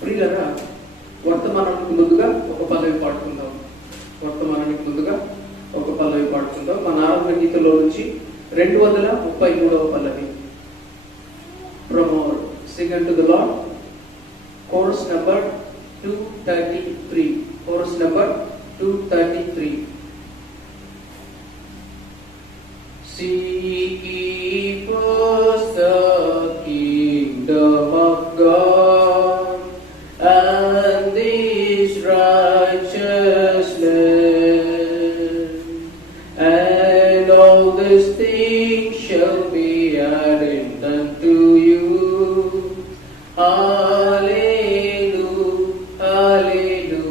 ప్రియులారా, వర్తమానానికి ముందుగా ఒక పల్లవి పాడుకుందాం. వర్తమానానికి ముందుగా ఒక పల్లవి పాడుకుందాం. మన ఆరంభ గీతంలో నుంచి 233వ పల్లవి. Promote. Sing unto the Lord. Chorus number 233. Chorus number 233. Seek ye first the kingdom of God and His righteousness, and all these things shall be added unto you. Hallelujah, hallelujah,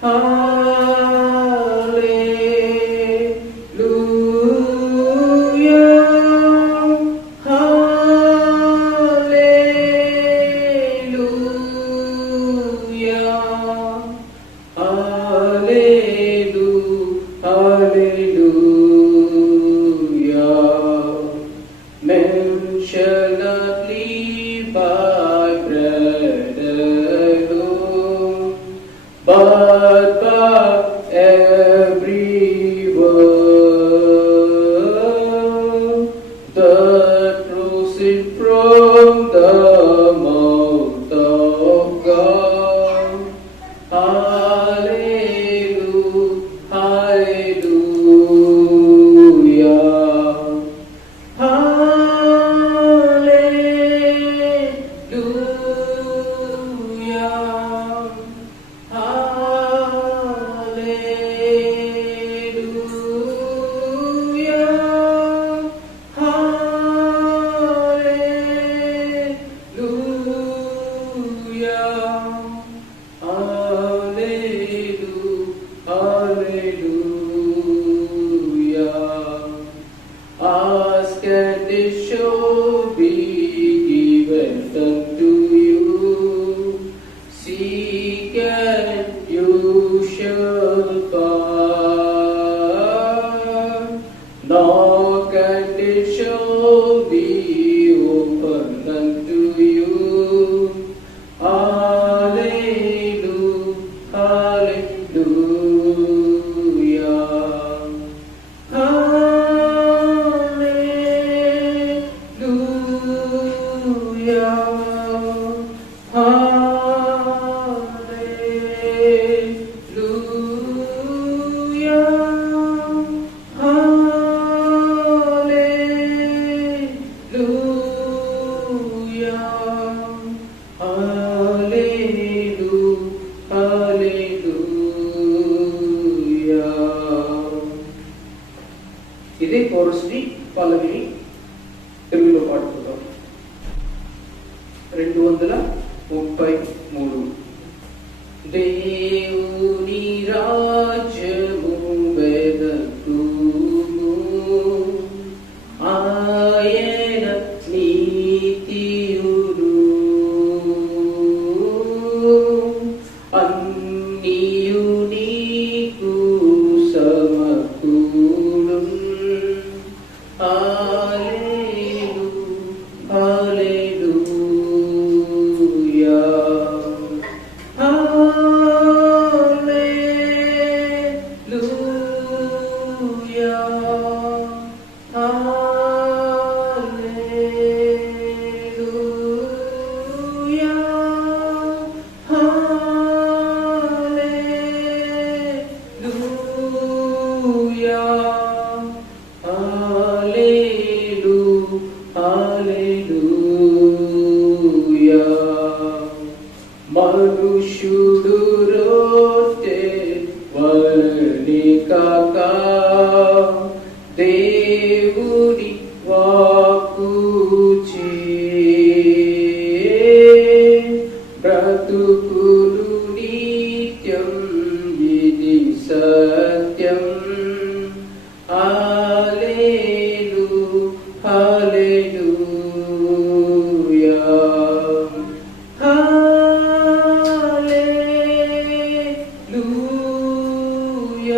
hallelujah, men shall not live by bread alone, but by every word that proceeds from the mouth of God. Hallelujah, hallelujah. Ask and it shall be given unto you. Seek and you shall find. Knock and it shall be opened unto you. Hallelujah, hallelujah. ఇదే కోరస్ని పల్లవిని తెలుగులో పాడుకుందాం. 233. దేవుని రాజ్యము వెదకుము, ఆయన నీతియును అన్నియు నీకు సమకూలును. మనుష్యుడు రోటే వలని కాక దేవుని వాక్కుచే బ్రతుకులు నిత్యం ఇది సత్యం. హల్లెలూయా, హల్లెలూయా,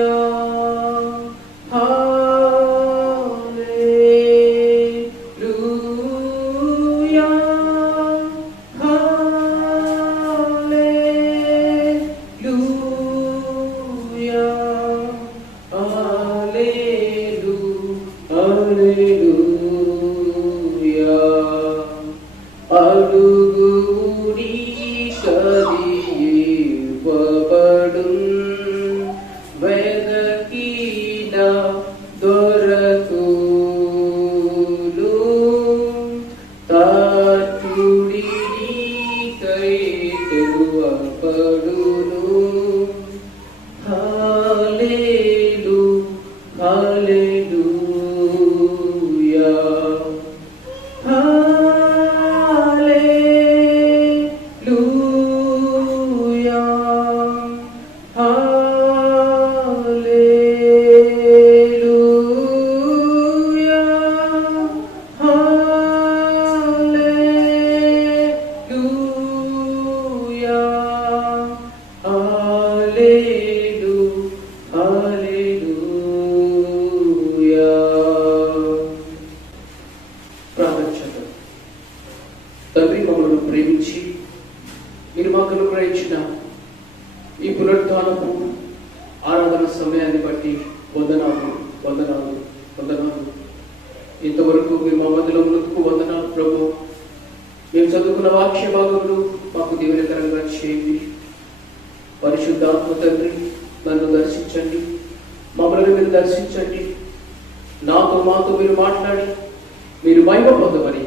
హల్లెలూయా. తండ్రి, మమ్మల్ని ప్రేమించి మీరు మాకు అనుగ్రహించిన ఈ పునరుద్ధానపు ఆరాధన సమయాన్ని బట్టి వందనాలు వందనాలు వందనాలు. ఇంతవరకు మీ మా మధ్యలో ఉన్నందుకు వందనాలు ప్రభు. మేము చదువుకున్న వాక్య భాగములు మాకు దీవెనకరంగా చేయండి. పరిశుద్ధాత్మ తండ్రి, నన్ను దర్శించండి, మమ్మల్ని మీరు దర్శించండి. నాతో మాతో మీరు మాట్లాడి మీరు మహిమ పొందమని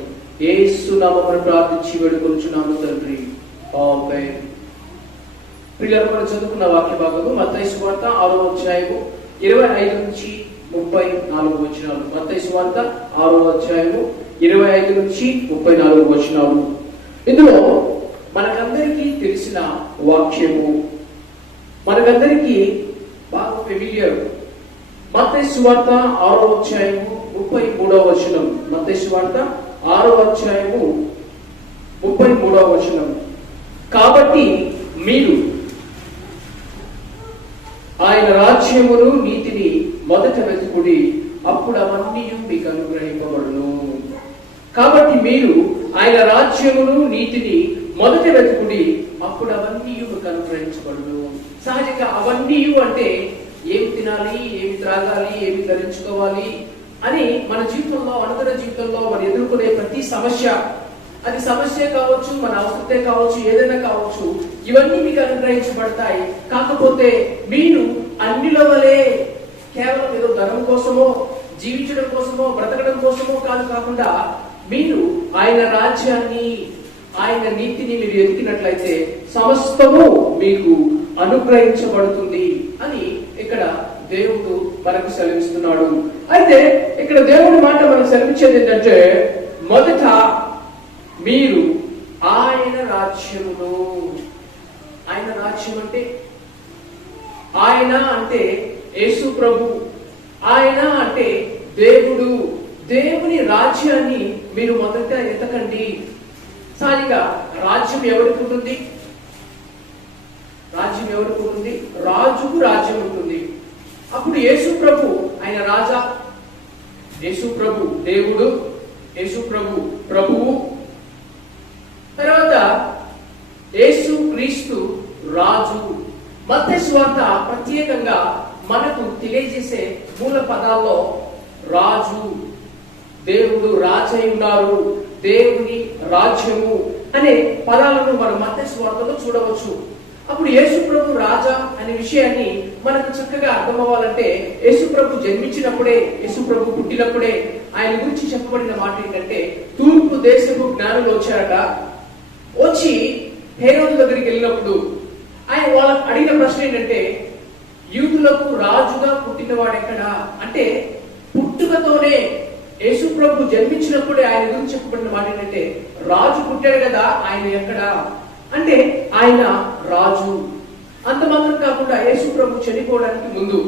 యేసు నామమున ప్రార్థించి వేడుకొనుచున్నాము తండ్రి, ఆమేన్. పిల్లలు, మనం చదువుకున్న వాక్య భాగము మత్తయి సువార్త 6వ అధ్యాయము 25 నుంచి 34 వచనాలు. మత్తయి సువార్త 6వ అధ్యాయము 25 నుంచి 34 వచనాలు. ఇందులో మనకందరికీ తెలిసిన వాక్యము, మనకందరికీ బాగా ఫెమిలియర్. మత్తయి సువార్త 6వ అధ్యాయము 33వ వచనం. మత్తయి సువార్త 6వ అధ్యాయము 33వ వచనం. కాబట్టి మీరు ఆయన రాజ్యమును నీతిని మొదట వెతుకుడి, అప్పుడు అవన్నీ మీకు అనుగ్రహింపబడును. కాబట్టి మీరు ఆయన రాజ్యమును నీతిని మొదట వెతుకుడి, అప్పుడు అవన్నీ మీకు అనుగ్రహించబడును. సహజంగా అవన్నీ అంటే ఏమి తినాలి, ఏమి త్రాగాలి, ఏమి ధరించుకోవాలి అని మన జీవితంలో, అనుదిన జీవితంలో మనం ఎదుర్కొనే ప్రతి సమస్య, అది సమస్య కావచ్చు, మన అవసరతే కావచ్చు, ఏదైనా కావచ్చు, ఇవన్నీ మీకు అనుగ్రహించబడతాయి. కాకపోతే మీరు అన్నిలో వలె కేవలం ఏదో ధనం కోసమో, జీవించడం కోసమో, బ్రతకడం కోసమో కాకుండా మీరు ఆయన రాజ్యాన్ని, ఆయన నీతిని మీరు ఎదిగినట్లయితే సమస్తము మీకు అనుగ్రహించబడుతుంది అని ఇక్కడ దేవుడు మనకు సెలవిస్తున్నాడు. అయితే ఇక్కడ దేవుడి మాట మనకు సెలవిచ్చేది ఏంటంటే, మొదట మీరు ఆయన రాజ్యమును, ఆయన రాజ్యం అంటే, ఆయన అంటే యేసు ప్రభు, ఆయన అంటే దేవుడు. దేవుని రాజ్యాన్ని మీరు మొదట ఎతకండి. సరిగా రాజ్యం ఎవరికి ఉంటుంది? రాజ్యం ఎవరికి ఉంటుంది? రాజుకు రాజ్యం ఉంటుంది. అప్పుడు యేసు ప్రభు ఆయన రాజా, యేసు ప్రభు దేవుడు, యేసు ప్రభు ప్రభువు. తర్వాత యేసు క్రీస్తు రాజు. మత్తయి సువార్త ప్రత్యేకంగా మనకు తెలియజేసే మూల పదాల్లో రాజు, దేవుడు రాజై ఉన్నారు, దేవుని రాజ్యము అనే పదాలను మనం మత్తయి సువార్తలో చూడవచ్చు. అప్పుడు యేసు ప్రభు రాజా అనే విషయాన్ని మనకు చక్కగా అర్థం అవ్వాలంటే, యేసు ప్రభు జన్మించినప్పుడే, యేసు ప్రభు పుట్టినప్పుడే ఆయన గురించి చెప్పబడిన మాట ఏంటంటే, తూర్పు దేశపు జ్ఞానులు వచ్చారట. వచ్చి హేరోదు దగ్గరికి వెళ్ళినప్పుడు ఆయన వాళ్ళకి అడిగిన ప్రశ్న ఏంటంటే, యూదులకు రాజుగా పుట్టినవాడు ఎక్కడా అంటే, పుట్టుకతోనే యేసు ప్రభు జన్మించినప్పుడే ఆయన గురించి చెప్పబడిన మాట ఏంటంటే, రాజు పుట్టాడు కదా, ఆయన ఎక్కడా అంటే ఆయన రాజు. అంత మాత్రం కాకుండా యేసు ప్రభు చనిపోవడానికి ముందు,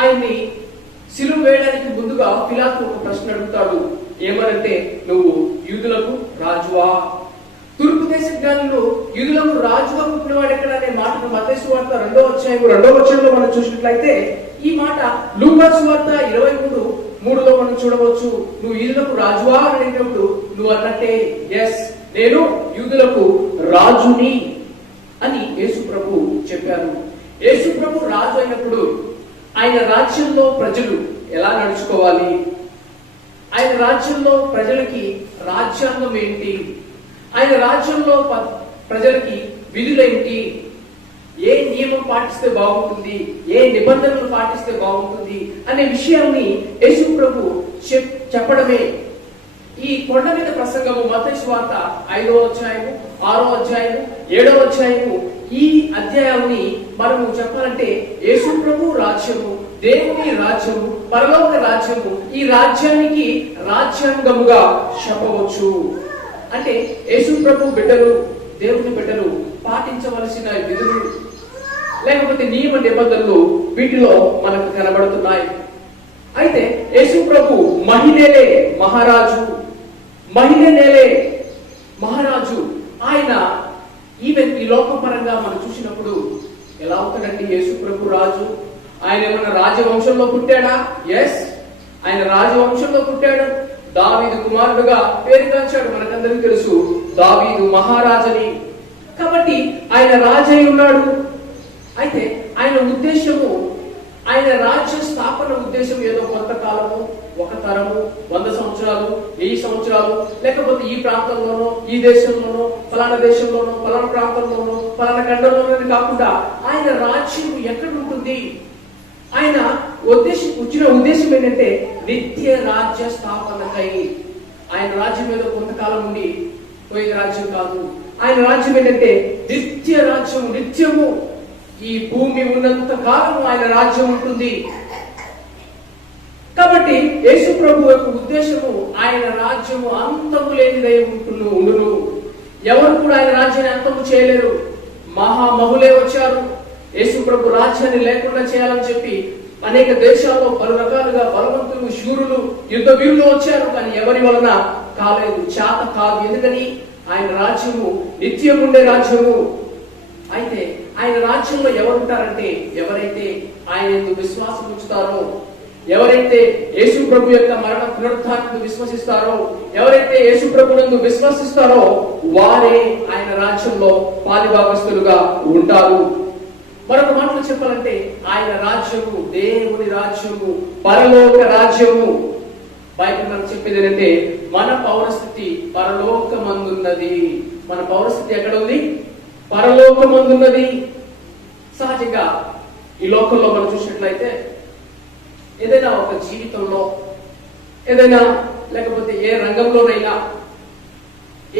ఆయన్ని సిలువ వేయడానికి ముందుగా పిలాతు ఒక ప్రశ్న అడుగుతాడు. ఏమనంటే, నువ్వు యూదులకు రాజువా? తూర్పు దేశ జ్ఞానులు యూదులకు రాజుగా పుట్టినవాడు ఎక్కడ అనే మాటను మత్తయి సువార్త 2వ అధ్యాయం 2వ వచనంలో మనం చూసినట్లయితే ఈ మాట లూకా సువార్త 23:3లో మనం చూడవచ్చు. నువ్వు యూదులకు రాజువా అని అడిగినప్పుడు నువ్వు అన్నట్టే, ఎస్ నేను యూదులకు రాజుని అని యేసు ప్రభు చెప్పారు. యేసు ప్రభు రాజు అయినప్పుడు ఆయన రాజ్యంలో ప్రజలు ఎలా నడుచుకోవాలి, ఆయన రాజ్యంలో ప్రజలకి రాజ్యాంగం ఏంటి, ఆయన రాజ్యంలో ప్రజలకి విధులేంటి, ఏ నియమం పాటిస్తే బాగుంటుంది, ఏ నిబంధనలు పాటిస్తే బాగుంటుంది అనే విషయాన్ని యేసు ప్రభు చెప్పడమే ఈ కొండ మీద ప్రసంగము. మత్తయి సువార్త 5వ అధ్యాయము, 6వ అధ్యాయము, 7వ అధ్యాయము, ఈ అధ్యాయాన్ని మనము చెప్పాలంటే యేసు ప్రభు రాజ్యము, దేవుని రాజ్యము, పరలోక రాజ్యము, ఈ రాజ్యానికి రాజ్యాంగముగా చెప్పవచ్చు. అంటే యేసు ప్రభు బిడ్డలు, దేవుని బిడ్డలు పాటించవలసిన విధులు లేకపోతే నియమ నిబంధనలు వీటిలో మనకు కనబడుతున్నాయి. అయితే యేసు ప్రభు మహిళలే మహారాజు, మహిళలే మహారాజు. ఆయన ఈవెన్ ఈ లోకపరంగా మనం చూసినప్పుడు ఎలా అవుతాడండి యేసు ప్రభు రాజు? ఆయన ఏమన్నా రాజవంశంలో పుట్టాడా? ఎస్, ఆయన రాజవంశంలో పుట్టాడు. దావీదు కుమారుడుగా పేరుగాంచాడు. మనకందరికీ తెలుసు దావీదు మహారాజని. కాబట్టి ఆయన రాజై ఉన్నాడు. అయితే ఆయన ఉద్దేశము, ఆయన రాజ్య స్థాపన ఉద్దేశం ఏదో కొంతకాలము, ఒక తరము, 100 సంవత్సరాలు, 1000 సంవత్సరాలు, లేకపోతే ఈ ప్రాంతంలోనో, ఈ దేశంలోనో, ఫలానా దేశంలోనో, ఫలానా ప్రాంతంలోనో, ఫలానా ఖండంలోనో కాకుండా ఆయన రాజ్యం ఎక్కడ ఉంటుంది? ఆయన వచ్చిన ఉద్దేశం ఏంటంటే నిత్య రాజ్య స్థాపనకై. ఆయన రాజ్యం ఏదో కొంతకాలం ఉండి పోయే రాజ్యం కాదు. ఆయన రాజ్యం ఏంటంటే నిత్య రాజ్యం, నిత్యము ఈ భూమి ఉన్నంత కాలం ఆయన రాజ్యం ఉంటుంది. కాబట్టి యేసు ప్రభు యొక్క ఉద్దేశము ఆయన రాజ్యము అంతము లేనిదై ఉండును. ఎవరు కూడా ఆయన రాజ్యాన్ని అంతము చేయలేరు. మహామహులే వచ్చారు యేసు ప్రభు రాజ్యాన్ని లేకుండా చేయాలని చెప్పి. అనేక దేశాల్లో పలు రకాలుగా బలవంతులు, శూరులు, యుద్ధ వీరులు వచ్చారు. కానీ ఎవరి వలన కాలేదు, చేత కాదు. ఎందుకని? ఆయన రాజ్యము నిత్యం ఉండే రాజ్యము. అయితే ఆయన రాజ్యంలో ఎవరుంటారంటే ఎవరైతే ఆయన యందు విశ్వాసం ఉంచుతారో, ఎవరైతే యేసు ప్రభు యొక్క మరణ పునరుత్థానాన్ని విశ్వసిస్తారో, ఎవరైతే యేసు ప్రభునందు విశ్వసిస్తారో వారే ఆయన రాజ్యంలో పాలిభాగస్తులుగా ఉంటారు. మరొక మాటలు చెప్పాలంటే ఆయన రాజ్యము దేవుని రాజ్యము, పరలోక రాజ్యము. బైబిల్ మనకు చెప్పేది ఏంటంటే మన పౌరస్థితి పరలోకమందున్నది. మన పౌరస్థితి ఎక్కడ ఉంది? పరలోకమందున్నది. సహజంగా ఈ లోకంలో మనం చూసినట్లయితే ఏదైనా ఒక జీవితంలో, ఏదైనా లేకపోతే ఏ రంగంలోనైనా,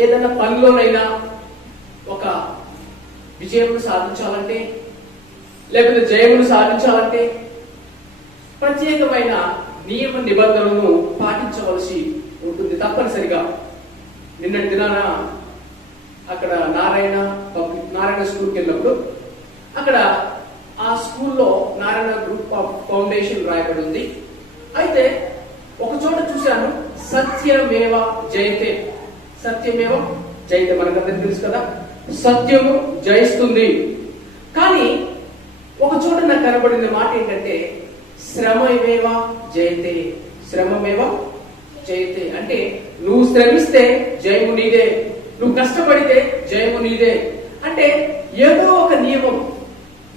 ఏదైనా పనిలోనైనా ఒక విజయమును సాధించాలంటే, లేకపోతే జయమును సాధించాలంటే ప్రత్యేకమైన నియమ నిబంధనలను పాటించవలసి ఉంటుంది తప్పనిసరిగా. నిన్నటి దినాన అక్కడ నారాయణ స్కూల్కి వెళ్ళినప్పుడు అక్కడ ఆ స్కూల్లో నారాయణ గ్రూప్ ఆఫ్ ఫౌండేషన్ రాయబడి ఉంది. అయితే ఒక చోట చూశాను, సత్యమేవ జయతే. సత్యమేవ జయతే మనకందరికీ తెలుసు కదా, సత్యము జయిస్తుంది. కానీ ఒక చోట నాకు కనబడిన మాట ఏంటంటే శ్రమమేవ జయతే. శ్రమమేవ జయతే అంటే నువ్వు శ్రమిస్తే జయము నీదే, నువ్వు కష్టపడితే జయము నీదే. అంటే ఏదో ఒక నియమం,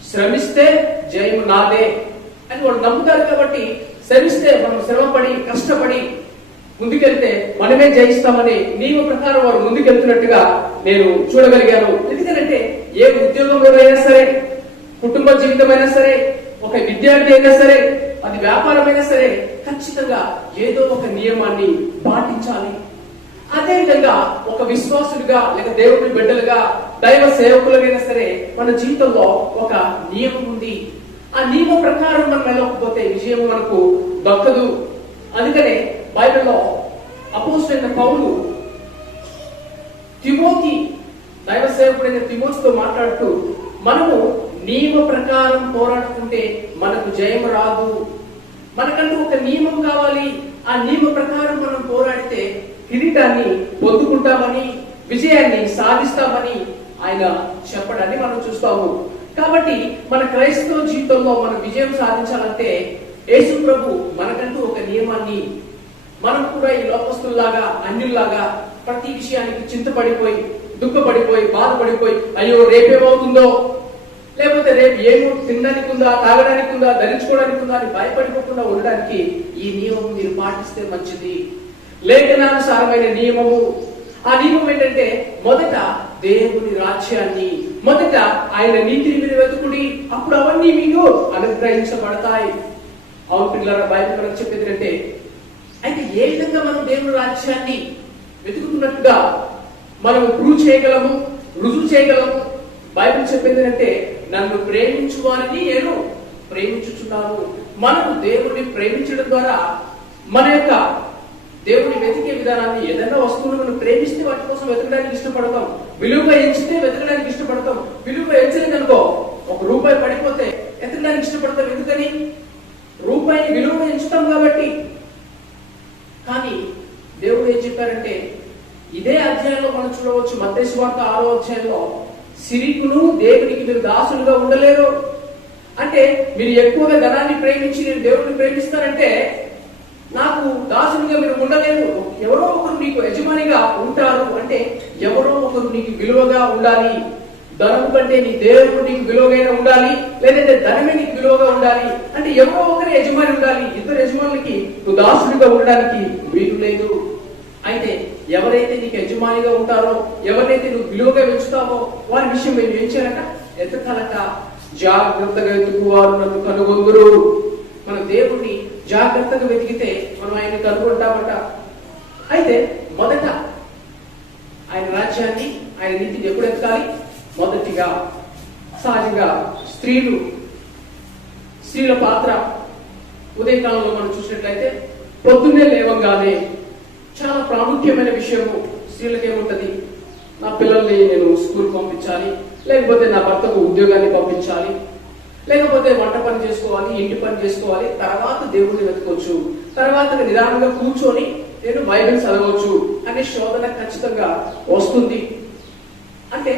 శ్రమిస్తే జయము నాదే అని వాళ్ళు నమ్ముతారు. కాబట్టి శ్రమిస్తే మనం శ్రమపడి కష్టపడి ముందుకెళ్తే మనమే జయిస్తామని నియమ ప్రకారం వారు ముందుకెళ్తున్నట్టుగా నేను చూడగలిగాను. ఎందుకంటే ఏ ఉద్యోగంలో అయినా సరే, కుటుంబ జీవితం అయినా సరే, ఒక విద్యార్థి అయినా సరే, అది వ్యాపారమైనా సరే, ఖచ్చితంగా ఏదో ఒక నియమాన్ని పాటించాలి. అదేవిధంగా ఒక విశ్వాసులుగా లేక దేవుని బిడ్డలుగా, దైవ సేవకులుగైనా సరే మన జీవితంలో ఒక నియమం ఉంది. ఆ నియమం ప్రకారం మనం వెళ్ళకపోతే విజయం మనకు దక్కదు. అందుకనే బైబిల్లో అపోస్తలుడైన పౌలు తిమోతి, దైవ సేవకుడైన తిమోతితో మాట్లాడుతూ, మనము నియమ ప్రకారం పోరాడుకుంటే మనకు జయం రాదు. మనకంటూ ఒక నియమం కావాలి. ఆ నియమ ప్రకారం మనం పోరాడితే కిరీటాన్ని పొందుకుంటామని, విజయాన్ని సాధిస్తామని ఆయన చెప్పడాన్ని మనం చూస్తాము. కాబట్టి మన క్రైస్తవ జీవితంలో మనం విజయం సాధించాలంటే యేసు ప్రభు మనకంటూ ఒక నియమాన్ని, మనం కూడా ఈ లోకస్తుల్లాగా అన్యుల్లాగా ప్రతి విషయానికి చింతపడిపోయి, దుఃఖపడిపోయి, బాధపడిపోయి, అయ్యో రేపేమవుతుందో, లేకపోతే రేపు ఏమో తినడానికి ఉందా, తాగడానికి ఉందా, ధరించుకోవడానికి ఉందా అని భయపడిపోకుండా ఉండడానికి ఈ నియమం మీరు పాటిస్తే మంచిది. లేఖనానుసారమైన నియమము. ఆ నియమం ఏంటంటే మొదట దేవుని రాజ్యాన్ని, మొదట ఆయన నీతిని మీరు వెతుకుడి, అప్పుడు అవన్నీ మీకు అనుగ్రహించబడతాయి. అవును పిల్లల బైబిల్ మనకు చెప్పేది అంటే, అయితే ఏ విధంగా మనం దేవుని రాజ్యాన్ని వెతుకుతున్నట్టుగా మనం ప్రూవ్ చేయగలము, రుజువు చేయగలము? బైబిల్ చెప్పింది అంటే, నన్ను ప్రేమించు వారిని నేను ప్రేమించుచున్నాను. మనకు దేవుడిని ప్రేమించడం ద్వారా మన యొక్క దేవుడిని వెతికే విధానాన్ని, ఏదైనా వస్తువును మనం ప్రేమిస్తే వాటి కోసం వెతకడానికి ఇష్టపడతాం, విలువగా ఎంచితే వెతకడానికి ఇష్టపడతాం. విలువగా ఎంచలేదు అనుకో, ₹1 పడిపోతే వెతకడానికి ఇష్టపడతాం. ఎందుకని? రూపాయిని విలువగా ఎంచుతాం కాబట్టి. కానీ దేవుడు ఏం చెప్పారంటే, ఇదే అధ్యాయంలో మనం చూడవచ్చు, మత్తయి సువార్త 6వ అధ్యాయంలో, సిరికును దేవునికి మీరు దాసులుగా ఉండలేరు. అంటే మీరు ఎక్కువగా ధనాన్ని ప్రేమించి నేను దేవుడిని ప్రేమిస్తానంటే నాకు దాసునిగా మీరు ఉండలేరు. ఎవరో ఒకరు నీకు యజమానిగా ఉంటారు. అంటే ఎవరో ఒకరు నీకు విలువగా ఉండాలి. ధనము కంటే నీ దేవుడు నీకు విలువగా ఉండాలి, లేదంటే ధనమే నీకు విలువగా ఉండాలి. అంటే ఎవరో ఒకరి యజమాని ఉండాలి. ఇద్దరు యజమానులకి నువ్వు దాసుడిగా ఉండడానికి వీలు లేదు. అయితే ఎవరైతే నీకు యజమానిగా ఉంటారో, ఎవరైతే నువ్వు విలువగా పెంచుతావో వారి విషయం మీరు ఏం చేయాలట? ఎతకాలట. జాగ్రత్తగా ఎత్తుకువారు నన్ను కనుగొందురు. మన దేవుణ్ణి జాగ్రత్తగా వెతికితే మనం ఆయన్ని కనుగొంటామట. అయితే మొదట ఆయన రాజ్యాన్ని, ఆయన నీతిని ఎప్పుడు ఎత్తాలి? మొదటిగా సహజంగా స్త్రీల పాత్ర ఉదయకాలంలో మనం చూసినట్లయితే పొద్దున్నే లేవంగానే చాలా ప్రాముఖ్యమైన విషయము స్త్రీలకు ఏముంటది? నా పిల్లల్ని నేను స్కూల్ పంపించాలి, లేకపోతే నా భర్తకు ఉద్యోగాన్ని పంపించాలి, లేకపోతే వంట పని చేసుకోవాలి, ఇంటి పని చేసుకోవాలి, తర్వాత దేవుడిని వెతుకోవచ్చు, తర్వాత నిదానంగా కూర్చొని నేను బైబిల్ చదవచ్చు అనే శోధన ఖచ్చితంగా వస్తుంది. అంటే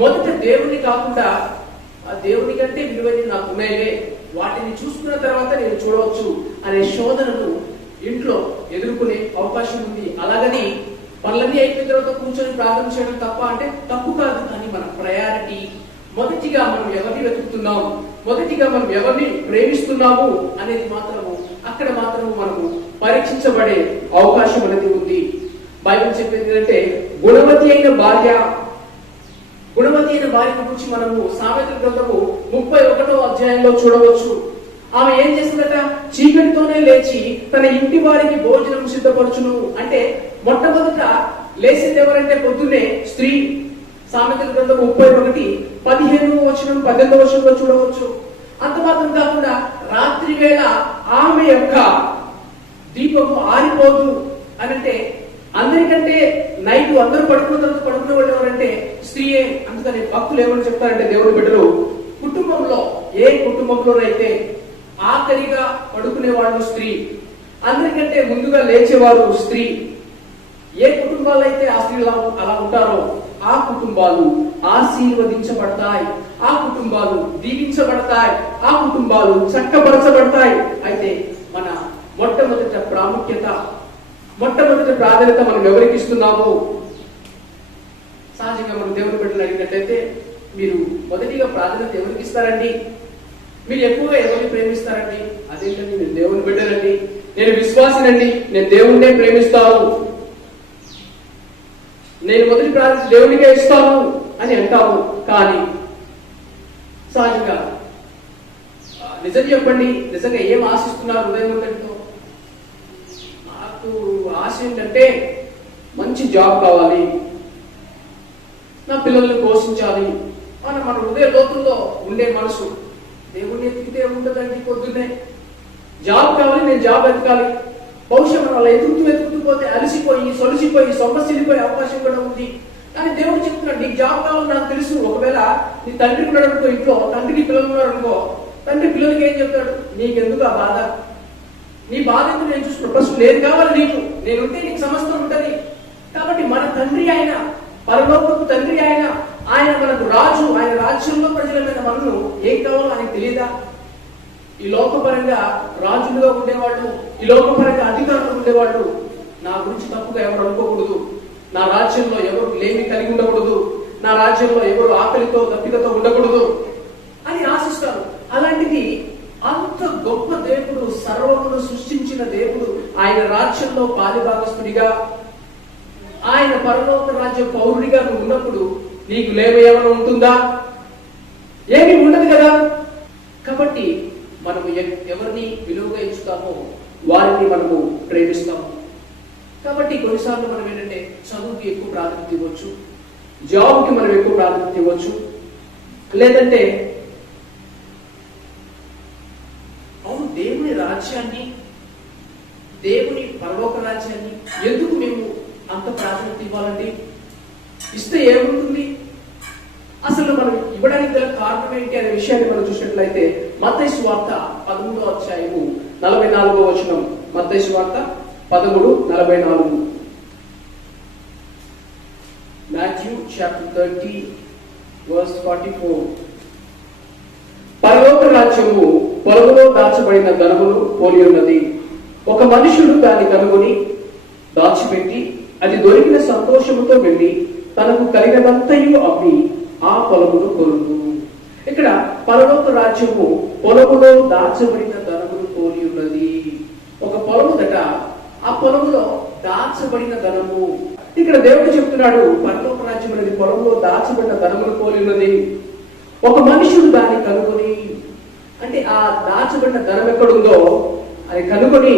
మొదట దేవుడిని కాకుండా ఆ దేవుని కంటే విలువైన నాకు ఉన్నాయే, వాటిని చూసుకున్న తర్వాత నేను చూడవచ్చు అనే శోధనను ఇంట్లో ఎదుర్కొనే అవకాశం ఉంది. అలాగని పనులన్నీ అయిపోయిన తర్వాత కూర్చొని ప్రార్థన చేయడం తప్ప అంటే తప్పు కాదు. కానీ మన ప్రయారిటీ మొదటిగా మనం ఎవరిని వెతుకుతున్నాము, మొదటిగా మనం ఎవరిని ప్రేమిస్తున్నాము అనేది మాత్రము అక్కడ మాత్రము మనకు పరీక్షించబడే అవకాశం అనేది ఉంది. బైబిల్ చెప్పింది అంటే గుణవతి అయిన భార్య గురించి మనము సామెతల గ్రంథము 31వ అధ్యాయంలో చూడవచ్చు. ఆమె ఏం చేసిందట? చీకటితోనే లేచి తన ఇంటి వారికి భోజనం సిద్ధపరచును. అంటే మొట్టమొదట లేచింది ఎవరంటే పొద్దున్నే స్త్రీ. సామెతల గ్రంథం 31:15 వచనం 18వ వచనంలో చూడవచ్చు. అంత మాత్రం కాకుండా రాత్రి వేళ ఆమె యొక్క దీపము ఆరిపోదు అని అంటే, అందరికంటే నైట్ అందరూ పడుకున్న తర్వాత పడుకునే వాళ్ళు ఎవరంటే స్త్రీయే. అందుకని భక్తులు ఏమని చెప్తారంటే, దేవుని బిడ్డలు, కుటుంబంలో ఏ కుటుంబంలోనైతే ఆఖరిగా పడుకునే వాళ్ళు స్త్రీ, అందరికంటే ముందుగా లేచేవారు స్త్రీ, ఏ కుటుంబాలు అయితే ఆ స్త్రీలు అలా ఉంటారో ఆ కుటుంబాలు ఆశీర్వదించబడతాయి, ఆ కుటుంబాలు దీవించబడతాయి, ఆ కుటుంబాలు చక్కపరచబడతాయి. అయితే మన మొట్టమొదటి ప్రాముఖ్యత, మొట్టమొదటి ప్రాధాన్యత మనం ఎవరికి ఇస్తున్నాము? సహజంగా మనం దేవుని బిడ్డలు అడిగినట్లయితే, మీరు మొదటిగా ప్రాధాన్యత ఎవరికి ఇస్తారండి? మీరు ఎక్కువగా ఎవరిని ప్రేమిస్తారండి? అదేంటండి, నేను దేవుని బిడ్డలండి, నేను విశ్వాసినండి, నేను దేవుణ్ణే ప్రేమిస్తాను, నేను మొదటి ప్రాధాన్యత దేవునికే ఇస్తాను అని అంటాము. కానీ సహజంగా నిజం చెప్పండి, నిజంగా ఏం ఆశిస్తున్నారు హృదయమంతటితో? నాకు ఆశ ఏంటంటే మంచి జాబ్ కావాలి, నా పిల్లల్ని పోషించాలి అని మన హృదయ లోతుల్లో ఉండే మనసు. దేవుణ్ణి ఎత్తికితే ఉంటుందండి, పొద్దున్నే జాబ్ కావాలి, నేను జాబ్ ఎతకాలి. బహుశా మనం అలా వెతుకుతూ పోతే అలసిపోయి సొలసిపోయి సొమ్మసిల్లిపోయే అవకాశం కూడా ఉంది. కానీ దేవుడు చెప్తున్నాడు, నీకు జాబ్ కావాలని నాకు తెలుసు. ఒకవేళ నీ తండ్రి ఉన్నాడు అనుకో, ఇంట్లో తండ్రికి పిల్లలు ఉన్నారు అనుకో, తండ్రి పిల్లలకి ఏం చెప్తాడు? నీకెందుకు ఆ బాధ? నీ బాధ ఎందుకు నేను చూసుకున్నాను, ఫస్ట్ నేను కావాలి నీకు, నేనుంటే నీకు సమస్తం ఉంటుంది. కాబట్టి మన తండ్రి ఆయన పరలోకపు తండ్రి ఆయన, ఆయన మనకు రాజు, ఆయన రాజ్యంలో ప్రజలమైన మనను ఏం కావాలో ఆయనకు తెలియదా? ఈ లోకపరంగా రాజులుగా ఉండేవాళ్ళు, ఈ లోకపరంగా అధికారులు ఉండేవాళ్ళు నా గురించి తప్పుగా ఎవరు అనుకోకూడదు, నా రాజ్యంలో ఎవరు లేమి కలిగి ఉండకూడదు, నా రాజ్యంలో ఎవరు ఆకలితో దప్పికతో ఉండకూడదు అని ఆశిస్తారు. అలాంటిది అంత గొప్ప దేవుడు, సర్వమును సృష్టించిన దేవుడు ఆయన రాజ్యంలో పాలిభాగస్తుడిగా, ఆయన పరలోక రాజ్య పౌరుడిగా నువ్వు ఉన్నప్పుడు నీకు లేవ ఏమైనా ఉంటుందా? ఏమీ ఉండదు కదా. కాబట్టి మనము ఎవరిని విలువగా ఎంచుతామో వారిని మనము ప్రేమిస్తాము. కాబట్టి కొన్నిసార్లు మనం ఏంటంటే చదువుకి ఎక్కువ ప్రాధాన్యత ఇవ్వచ్చు, జాబ్కి మనం ఎక్కువ ప్రాధాన్యత ఇవ్వచ్చు, లేదంటే అవును దేవుని రాజ్యాన్ని, దేవుని పరలోక రాజ్యాన్ని ఎందుకు మేము అంత ప్రాధాన్యత ఇవ్వాలండి? ఇస్తే ఏముంటుంది? అసలు మనం ఇవ్వడానికి గల కారణం ఏంటి అనే విషయాన్ని మనం చూసినట్లయితే మత్తయి సువార్త 13వ అధ్యాయము 44వ వచనం. మత్తయి సువార్త 13:44. Matthew chapter 30 verse 44. పరలోక రాజ్యము పొలములో దాచబడిన ధనమును పోలి ఉన్నది. ఒక మనుషుడు దాన్ని కనుగొని దాచిపెట్టి అది దొరికిన సంతోషముతో వెళ్ళి తనకు కలిగినంతయు అమ్మి ఆ పొలమును కొనును. ఇక్కడ పరలోక రాజ్యము పొలములో దాచబడిన ధనమును పోలి ఉన్నది. ఒక పొలముదట, ఆ పొలములో దాచబడిన ధనము. ఇక్కడ దేవుడు చెప్తున్నాడు పరలోక రాజ్యం అనేది పొలంలో దాచబడిన ధనమును పోలి ఉన్నది. ఒక మనుషుడు దాన్ని కనుగొని, అంటే ఆ దాచబడిన ధనం ఎక్కడుందో అది కనుగొని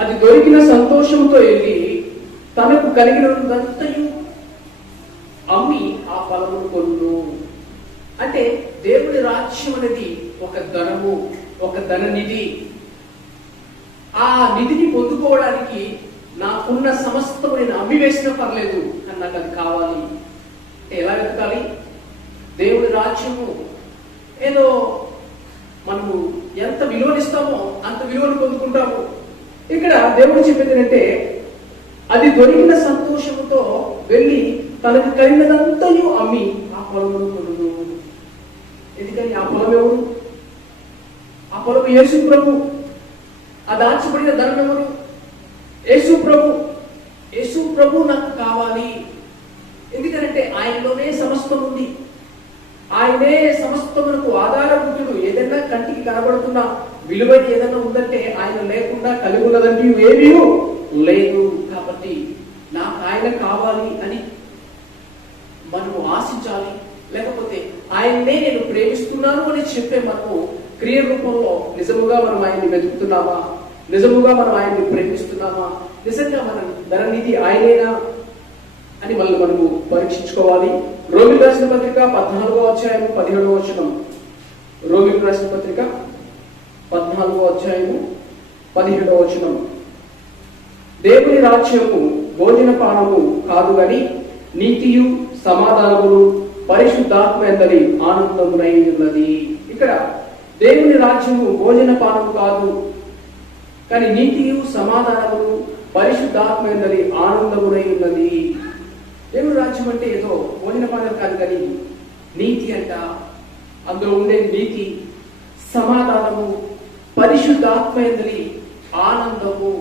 అది దొరికిన సంతోషంతో వెళ్ళి తనకు కలిగినంతయు అమ్మి ఆ పొలమును కొను. అంటే దేవుడి రాజ్యం అనేది ఒక ధనము, ఒక ధన నిధి. ఆ నిధిని పొందుకోవడానికి నాకున్న సమస్తము నేను అమ్మి వేసినా పర్లేదు, అని నాకు అది కావాలి. ఎలా వెతకాలి? దేవుడి రాజ్యము ఏదో మనము ఎంత విలువనిస్తామో అంత విలువను పొందుకుంటాము. ఇక్కడ దేవుడు చెప్పేది ఏంటంటే అది దొరికిన సంతోషముతో వెళ్ళి తనకు కలిగినదంతయు అమ్మి ఆ పొలమును కొనును. ఎందుకని ఆ పొలం ఎవరు? ఆ పొలం యేసు ప్రభు. ఆ దాచబడిన ధనం ఎవరు? యేసు ప్రభు. యేసు ప్రభు నాకు కావాలి. ఎందుకంటే ఆయనలోనే సమస్తం ఉంది. ఆయనే సమస్తమునకు ఆధారభూతుడు. ఏదైనా కంటికి కనబడుతున్న విలువైన ఏదైనా ఉందంటే ఆయన లేకుండా కలిగి ఉన్నదంటే ఏమీ లేదు. కాబట్టి నాకు ఆయన కావాలి అని మనము ఆశించాలి. లేకపోతే ఆయన్నే నేను ప్రేమిస్తున్నాను అని చెప్పే మనము క్రియ రూపంలో నిజముగా మనం ఆయన్ని వెతుకుతున్నామా? నిజముగా మనం ఆయన్ని ప్రేమిస్తున్నామా? నిజంగా మనం ధననిధి ఆయనేనా అని మనము పరీక్షించుకోవాలి. రోమిలకు రాసిన పత్రిక 14వ అధ్యాయము 17వ వచనం. రోమిలకు రాసిన పత్రిక 14వ అధ్యాయము 17వ వచనం. దేవుని రాజ్యము భోజన పానము కాదు గాని నీతియు సమాధానములు పరిశుద్ధాత్మ ఎందరి ఆనందమునై ఉన్నది. ఇక్కడ దేవుని రాజ్యము భోజన పానము కాదు కానీ నీతియు సమాధానములు పరిశుద్ధాత్మ ఎందరి ఆనందమునై ఉన్నది. దేవుని రాజ్యం అంటే ఏదో భోజన పానం కాదు కానీ నీతి అంట. అందులో ఉండే నీతి, సమాధానము, పరిశుద్ధాత్మ ఎందరి ఆనందము.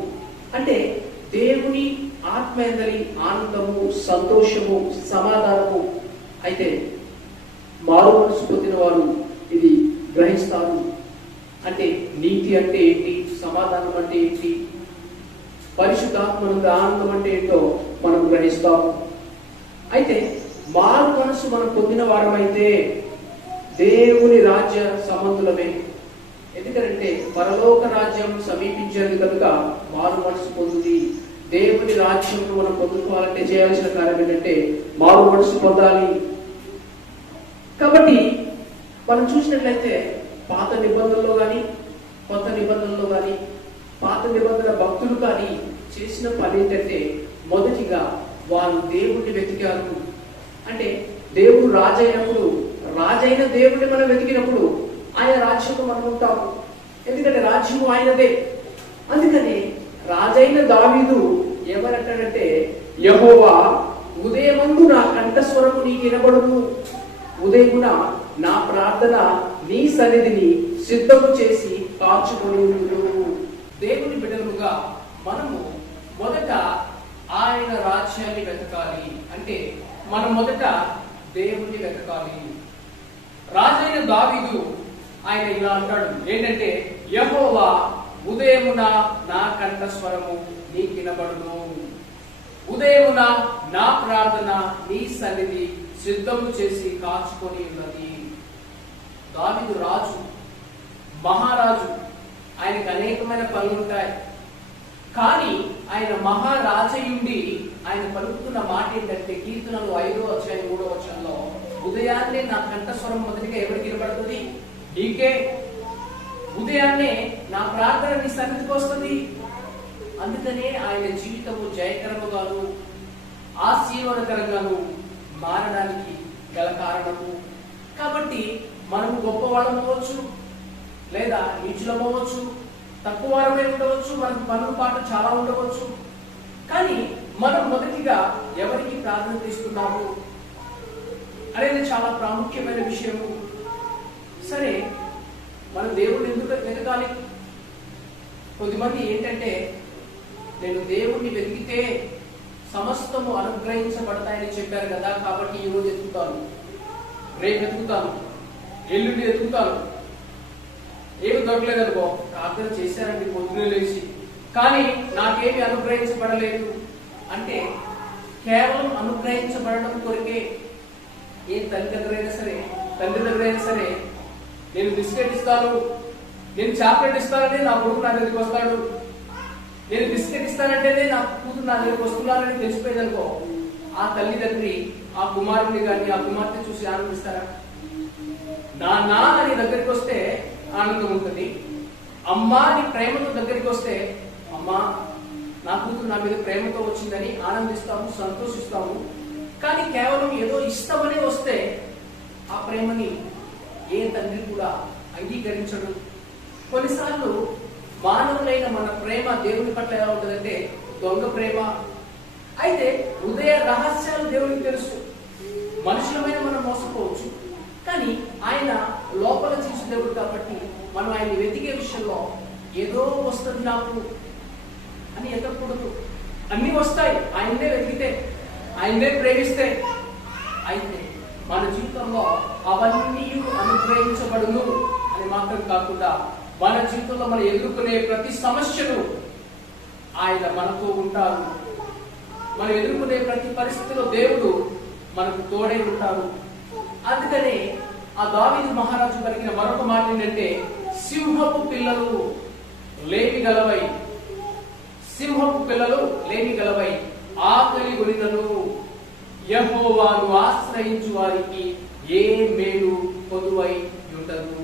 అంటే దేవుని ఆత్మ ఎందరి ఆనందము, సంతోషము, సమాధానము. అయితే మారు మనసు పొందిన వారు ఇది గ్రహిస్తారు. అంటే నీతి అంటే ఏంటి, సమాధానం అంటే ఏంటి, పరిశుద్ధాత్మ ఆనందం అంటే ఏంటో మనం గ్రహిస్తాము. అయితే మారు మనసు మనం పొందిన వారమైతే దేవుని రాజ్య సంబంధులమే. ఎందుకంటే పరలోక రాజ్యం సమీపించేది కనుక మారు మనసు పొంది దేవుని రాజ్యంలో మనం పొందుకోవాలంటే చేయాల్సిన కార్యం ఏంటంటే మారు మనసు పొందాలి. కాబట్టి మనం చూసినట్లయితే పాత నిబంధనలో కానీ కొత్త నిబంధనలో కానీ పాత నిబంధన భక్తులు కానీ చేసిన పని ఏంటంటే మొదటిగా వారు దేవుణ్ణి వెతికారు. అంటే దేవుడు రాజైనప్పుడు, రాజైన దేవుడిని మనం వెతికినప్పుడు ఆయన రాజ్యంలో మనం ఉంటాము. ఎందుకంటే రాజ్యము ఆయనదే. అందుకని రాజైన దావీదు ఏమనంటాడంటే యెహోవా ఉదయమందు నా కంఠస్వరము నీకు వినబడును, ఉదయమున నా ప్రార్థన నీ సన్నిధిని సిద్ధము చేసి కాచుకొని. దేవుని బిడ్డలుగా మనము మొదట ఆయన రాజ్యాన్ని వెతకాలి. అంటే మనం మొదట దేవుణ్ణి వెతకాలి. రాజైన దావీదు ఆయన ఇలా అంటాడు, ఏంటంటే యెహోవా ఉదయమున నా కంఠస్వరము నీకు వినబడును, ఉదయమున నా ప్రార్థన నీ సన్నిధి సిద్ధము చేసి కాచుకొని ఉన్నది. దావీదు రాజు, మహారాజు, ఆయనకు అనేకమైన పనులు ఉంటాయి. కానీ ఆయన మహారాజయుండి ఆయన పలుకుతున్న మాట ఏంటంటే కీర్తనలు 5వ అధ్యాయం 3వ వచనంలో, ఉదయాన్నే నా కంఠస్వరం మొదటిగా ఎవరికి వినబడుతుంది? నీకే. ఉదయాన్నే నా ప్రార్థన నీ సన్నిధికి వస్తుంది. అందుకనే ఆయన జీవితము జయకరముగాను ఆశీర్వాదకరంగాను మారడానికి గల కారణము. కాబట్టి మనము గొప్పవాళ్ళమవచ్చు, లేదా నీచులమవచ్చు, తక్కువ వారమే ఉండవచ్చు, మనకు పనుల పాట చాలా ఉండవచ్చు. కానీ మనం మొదటిగా ఎవరికి ప్రార్థన చేస్తున్నాము అనేది చాలా ప్రాముఖ్యమైన విషయము. సరే, మనం దేవుడిని ఎందుకు వెతకాలి? కొద్దిమంది ఏంటంటే, నేను దేవుణ్ణి వెతికితే సమస్తము అనుగ్రహించబడతాయని చెప్పారు కదా, కాబట్టి ఈరోజు ఎత్తుకుతాను, రేపు ఎత్తుకుతాను, ఎల్లుండి ఎత్తుకుతాను. ఏమి దొరకలేదనుకో, ప్రార్థన చేశారండి పొద్దునే లేచి, కానీ నాకేమి అనుగ్రహించబడలేదు అంటే కేవలం అనుగ్రహించబడడం కొరికే. ఏ తల్లి దగ్గరైనా సరే, తండ్రి దగ్గరైనా సరే, నేను బిస్కెట్ ఇస్తాను, నేను చాక్లెట్ ఇస్తానంటే నా కొడుకు నా దగ్గరికి వస్తాడు, నేను బిస్కెట్ ఇస్తానంటేనే నా కూతురు నా దగ్గరికి వస్తున్నానని తెలిసిపోయింది అనుకో, ఆ తల్లి తండ్రి ఆ కుమారుడిని కానీ ఆ కుమార్తె చూసి ఆనందిస్తారా? నాన్న నీ దగ్గరికి వస్తే ఆనందం ఉంటుంది. అమ్మా నీ ప్రేమతో దగ్గరికి వస్తే, అమ్మా నా కూతురు నా మీద ప్రేమతో వచ్చిందని ఆనందిస్తాము, సంతోషిస్తాము. కానీ కేవలం ఏదో ఇష్టమని వస్తే ఆ ప్రేమని ఏ తండ్రి కూడా అంగీకరించడు. కొన్నిసార్లు మానవులైన మన ప్రేమ దేవుని పట్ల ఎలా ఉంటుందంటే దొంగ ప్రేమ. అయితే హృదయ రహస్యాలు దేవునికి తెలుసు. మనుషులమైన మనం మోసపోవచ్చు, కానీ ఆయన లోపల చూసి దేవుడు కాబట్టి మనం ఆయన వెతికే విషయంలో ఏదో వస్తుంది నాకు అని ఎతకూడదు. అన్ని వస్తాయి ఆయన్నే వెతికితే, ఆయన్నే ప్రేమిస్తే. అయితే మన జీవితంలో అవన్నీ అనుగ్రహించబడును అని మాత్రం కాకుండా, మన జీవితంలో మనం ఎదుర్కొనే ప్రతి సమస్యను ఆయన మనతో ఉంటారు. మనం ఎదుర్కొనే ప్రతి పరిస్థితిలో దేవుడు మనకు తోడై ఉంటారు. అందుకనే ఆ దావీదు మహారాజు పలికిన మరొక మాట ఏంటంటే, సింహపు పిల్లలు లేమి గలవై, సింహపు పిల్లలు లేమి గలవై ఆకలి కొనినను యెహోవాను ఆశ్రయించు వారికి ఏ మేలు పొదువై ఉండదు.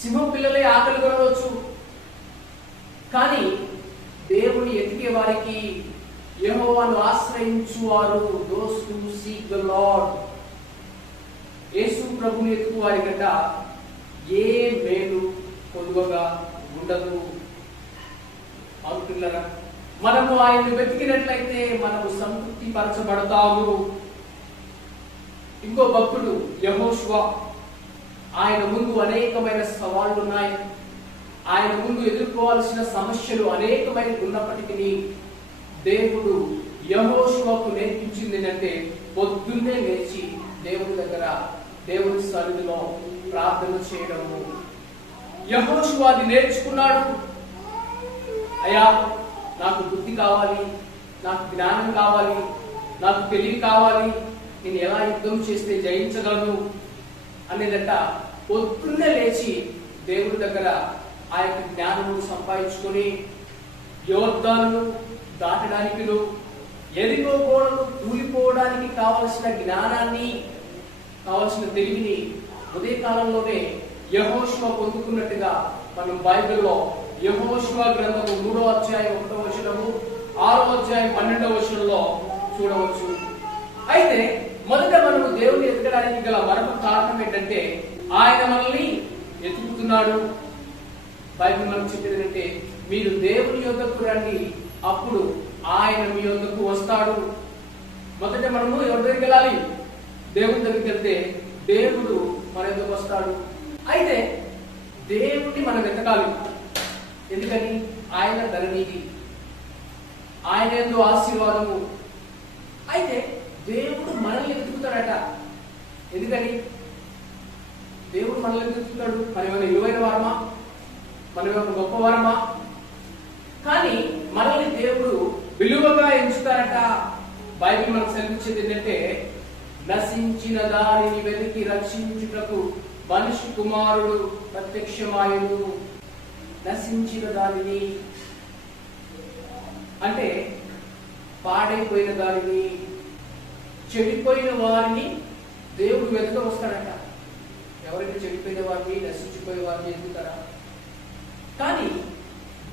సింహం పిల్లలే ఆకలి కొనవచ్చు, కానీ దేవుని ఎతికే వారికి, యెహోవాను ఆశ్రయించువారు, those who seek the Lord, యేసు ప్రభుని ఎతుకు వారి గంట ఏ మేలు పొదువగా ఉండదు. అవుతున్నారా? మనము ఆయన్ని వెతికినట్లయితే మనము సంతృప్తి పరచబడతాము. ఇంకో భక్తుడు యెహోషువ, ఆయన ముందు అనేకమైన సవాళ్లు ఉన్నాయి. ఆయన ముందు ఎదుర్కోవాల్సిన సమస్యలు అనేకమైన ఉన్నప్పటికీ దేవుడు యెహోషువకు నేర్పించింది ఏంటంటే, పొద్దున్నే లేచి దేవుని దగ్గర, దేవుని సన్నిధిలో ప్రార్థన చేయడము. యెహోషువ అది నేర్చుకున్నాడు. అయ్యా, నాకు బుద్ధి కావాలి, నాకు జ్ఞానం కావాలి, నాకు తెలివి కావాలి, నేను ఎలా యుద్ధం చేస్తే జయించగలను అనేదట పొద్దున్నే లేచి దేవుడి దగ్గర ఆ యొక్క జ్ఞానము సంపాదించుకొని యోర్దాను దాటడానికి, ఎరికో గోడలు కూలిపోవడానికి కావలసిన జ్ఞానాన్ని, కావలసిన తెలివిని ఉదయకాలంలోనే యెహోషువ పొందుకున్నట్టుగా మనం బైబిల్లో యెహోషువ గ్రంథము 3వ అధ్యాయం 1వ వచనము, 6వ అధ్యాయం 12వ వచనంలో చూడవచ్చు. అయితే మొదట మనము దేవుని ఎతకడానికి గల మరొక కారణం ఏంటంటే, ఆయన మనల్ని ఎతుకుతున్నాడు. బైబిల్ మనకు చెప్పేది ఏంటంటే, మీరు దేవుని యొద్దకు రండి, అప్పుడు ఆయన మీ యొద్దకు వస్తాడు. మొదట మనము ఎవరి దగ్గరికి వెళ్ళాలి? దేవుని దగ్గరికి వెళ్తే దేవుడు మన యొద్దకు వస్తాడు. అయితే దేవుడిని మనం వెతకాలి. ఎందుకని? ఆయన ధననీతి, ఆయన యందు ఆశీర్వాదము. అయితే దేవుడు మనల్ని వెతుకుతాడట. ఎందుకని దేవుడు మనల్ని వెతుకుతాడు? మనమేమైనా విలువైన వారమా? మనమేమైనా గొప్పవారమా? కానీ మనల్ని దేవుడు విలువగా ఎంచుతారట. బైబిల్ మనకు సెలవించేది ఏంటంటే, నశించిన దానిని వెతికి రక్షించుటకు మనిషి కుమారుడు ప్రత్యక్షమాయుడు. నశించిన దానిని అంటే పాడైపోయిన దానిని, చెడిపోయిన వారిని దేవుడు వెతుక వస్తాడట. ఎవరైనా చెడిపోయిన వారిని, నశించిపోయిన వారిని ఎదుగుతారా? కానీ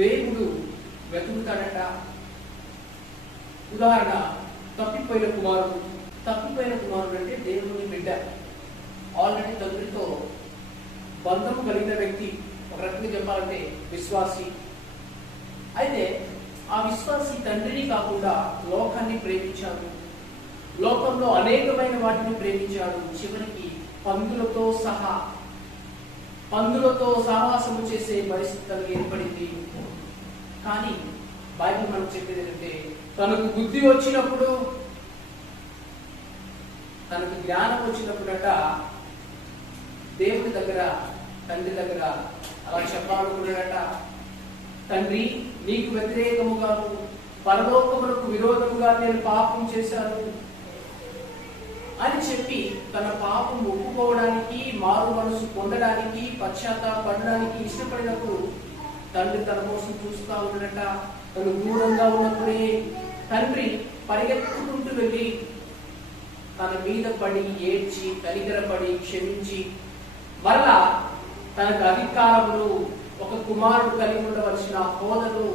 దేవుడు వెతుకుతాడట. ఉదాహరణ, తప్పిపోయిన కుమారుడు. తప్పిపోయిన కుమారుడు అంటే దేవుని బిడ్డ, ఆల్రెడీ తండ్రితో బంధం కలిగిన వ్యక్తి, ఒక రకంగా చెప్పాలంటే విశ్వాసి. అయితే ఆ విశ్వాసి తండ్రిని కాకుండా లోకాన్ని ప్రేమించాడు, లోకంలో అనేకమైన వాటిని ప్రేమించాడు. చివరికి పందులతో సహవాసము చేసే పరిస్థితి ఏర్పడింది. కానీ బైబిల్ మనకు చెప్పేది ఏంటంటే, తనకు బుద్ధి వచ్చినప్పుడు, తనకు జ్ఞానం వచ్చినప్పుడట దేవుని దగ్గర, తండ్రి దగ్గర అలా చెప్పాలనుకున్నాడట. తండ్రి, నీకు వ్యతిరేకముగాను పరలోకములకు విరోధముగా నేను పాపం చేశాను అని చెప్పి తన పాపం ఒప్పుకోవడానికి, మారు మనసు పొందడానికి, పశ్చాత్తాపడడానికి ఇష్టపడినప్పుడు తండ్రి తన కోసం చూస్తా ఉన్నాడట. తను దూరంగా ఉన్నప్పుడే తండ్రి పరిగెత్తుకుంటూ వెళ్ళి తన మీద పడి ఏడ్చి, కనికరపడి, క్షమించి, మరలా తనకు అధికారమును, ఒక కుమారుడు కలిగి ఉండవలసిన హోదాను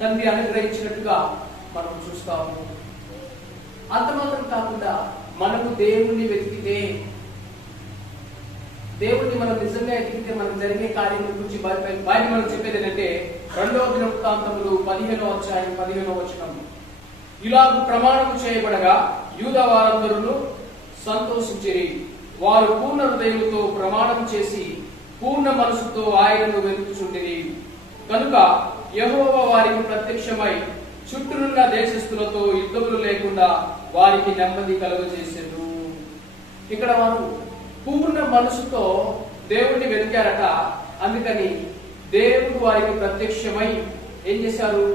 తండ్రి అనుగ్రహించినట్టుగా మనం చూస్తాము. అంత మాత్రం కాకుండా మనము దేవుణ్ణి వెతికితే, దేవుణ్ణి మనం నిజంగా ఎతికితే మనకు జరిగే కార్యం గురించి బైబిల్ మనం చెప్పేది ఏంటంటే, 2వ దినవృత్తాంతములు 15వ అధ్యాయం 15వ వచనం, ఇలాగు ప్రమాణము చేయబడగా యూదా వారందరూ సంతోషించిరి. వారు పూర్ణ హృదయముతో ప్రమాణం చేసి పూర్ణ మనసుతో ఆయనను వెతుకుచుండిరి. కనుక యెహోవా వారికి ప్రత్యక్షమై చుట్టూనున్న దేశస్థులతో యుద్ధములు లేకుండా వారికి నెమ్మది కలుగజేసెను. ఇక్కడ వారు పూర్ణ మనసుతో దేవుణ్ణి వెతికారట. అందుకని దేవుడు వారికి ప్రత్యక్షమై ఏం చేశారు?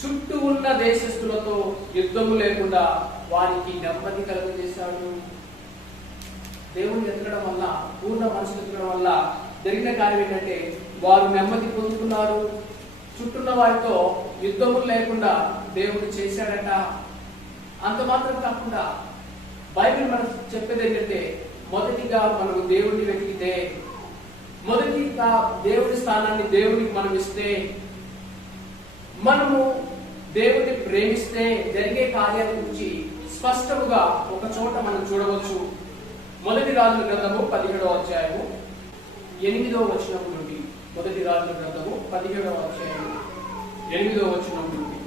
చుట్టూ ఉన్న దేశస్థులతో యుద్ధము లేకుండా వారికి నెమ్మది కలుగజేశాడు. దేవుని ఎత్తడం వల్ల, పూర్ణ మనసు ఎత్తడం వల్ల జరిగిన కార్యం ఏంటంటే, వారు నెమ్మది పొందుతున్నారు. చుట్టూన్న వారితో యుద్ధములు లేకుండా దేవుడు చేశాడట. అంత మాత్రం కాకుండా బైబిల్ మనకు చెప్పేది ఏంటంటే, మొదటిగా మనం దేవుడిని వెతికితే, మొదటిగా దేవుడి స్థానాన్ని దేవుడికి మనం ఇస్తే, మనము దేవుడిని ప్రేమిస్తే జరిగే కార్యాల గురించి స్పష్టముగా ఒక చోట మనం చూడవచ్చు. మొదటి రాజుల గ్రంథము 17వ అధ్యాయము 8వ వచనం నుండి. మొదటి రాజుల గ్రంథము 17వ అధ్యాయము 8వ వచనం నుండి.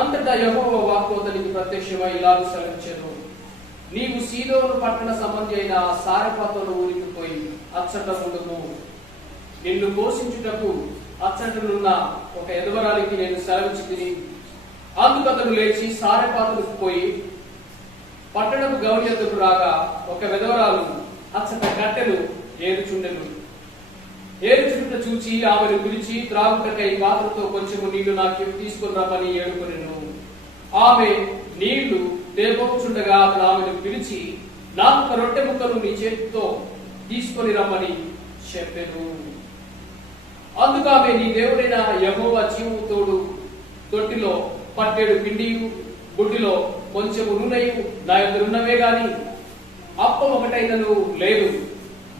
అంతటా యెహోవా వాక్కు అతనికి ప్రత్యక్షమై ఇలాగు సెలవిచ్చెను, నీవు సీదోను పట్టణ సంబంధి అయిన సారెపాతోను ఊరికి పోయి అచ్చట ఉండుము. నిన్ను పోషించుటకు అచ్చటనున్న ఒక ఎదవరాలికి నేను సెలవిచ్చి తిని. అందుకు అతడు లేచి సారెపాతులకు పోయి పట్టణపు గౌని ఎద్దుకు రాగా ఒక విధవరాలు అచ్చట కట్టెలు ఏరుచుండెను. ఏరుచుంట చూచి ఆమెను పిలిచి త్రాగుటకై పాత్రతో కొంచెము నీళ్లు నాకు తీసుకుని రమ్మని ఏడుకొనెను. ఆమె నీళ్లు తేబోచుండగా అతడు ఆమెను పిలిచి, నాకు ఒక రొట్టె ముక్కను నీ చేతితో తీసుకొని రమ్మని చెప్పెను. అందుకు ఆమె, నీ దేవుడైన యెహోవా జీవము తోడు, తొట్టిలో పట్టెడు పిండియు బుడ్డిలో కొంచెము నూనెయు నా ఎదురున్నవే గాని అప్పం ఒకటైనను లేదు.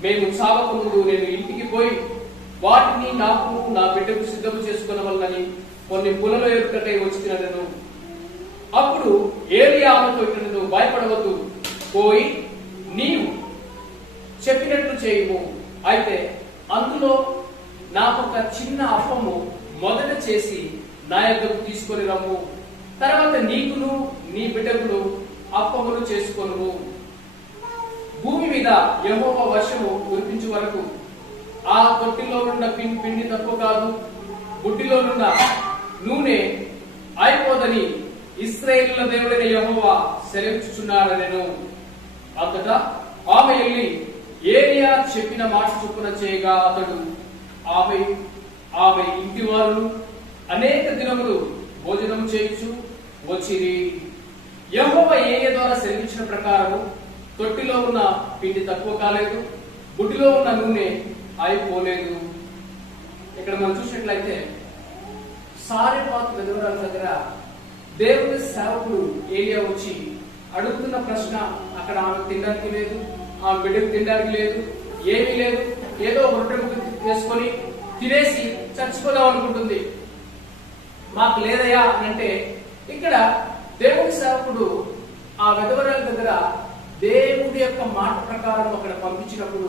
మేము చావక ముందు నేను ఇంటికి పోయి వాటిని నాకు నా బిడ్డకు సిద్ధము చేసుకునవలనని కొన్ని పులలో ఏరుటకై వచ్చి తినను. అప్పుడు ఏలియా ఆమెతో ఇట్లనెను, భయపడవద్దు, పోయి నీవు చెప్పినట్లు చేయుము. అయితే అందులో నాకు ఒక చిన్న అప్పము మొదట చేసి నా యొద్దకు తీసుకొని రమ్ము. తర్వాత నీకును నీ బిడ్డకును అప్పములు చేసుకొనుము. భూమి మీద యెహోవా వర్షము కురిపించు వరకు ఆ తొట్టిలో ఉన్న పిండి తక్కువ కాదు, బుడ్డిలో ఉన్న నూనె అయిపోదని ఇశ్రాయేలుల దేవుడైన యెహోవా సెలవిచ్చుచున్నాడనెను. అంతటా ఆమె వెళ్ళి ఏలియా చెప్పిన మాట చొప్పున చేయగా అతడు ఆమె ఇంటి వారు అనేక దినములు భోజనం చేయించు వచ్చిరి. యెహోవా ఏలియా ద్వారా సెలవిచ్చిన ప్రకారము తొట్టిలో ఉన్న పిండి తక్కువ కాలేదు, బుడ్డిలో ఉన్న నూనె అయిపోలేదు. ఇక్కడ మనం చూసినట్లయితే సారెపాతు విధవరాల దగ్గర దేవుని సేవకుడు ఏలియా వచ్చి అడుగుతున్న ప్రశ్న, అక్కడ ఆమె తినడానికి లేదు, ఆమె బిడ్డకు తినడానికి లేదు, ఏమీ లేదు. ఏదో రొట్టె ముక్క వేసుకొని తినేసి చచ్చిపోదాం అనుకుంటుంది. మాకు లేదయా అని అంటే, ఇక్కడ దేవుని సేవకుడు ఆ విధవరాల దగ్గర దేవుడి యొక్క మాట ప్రకారం అక్కడ పంపించినప్పుడు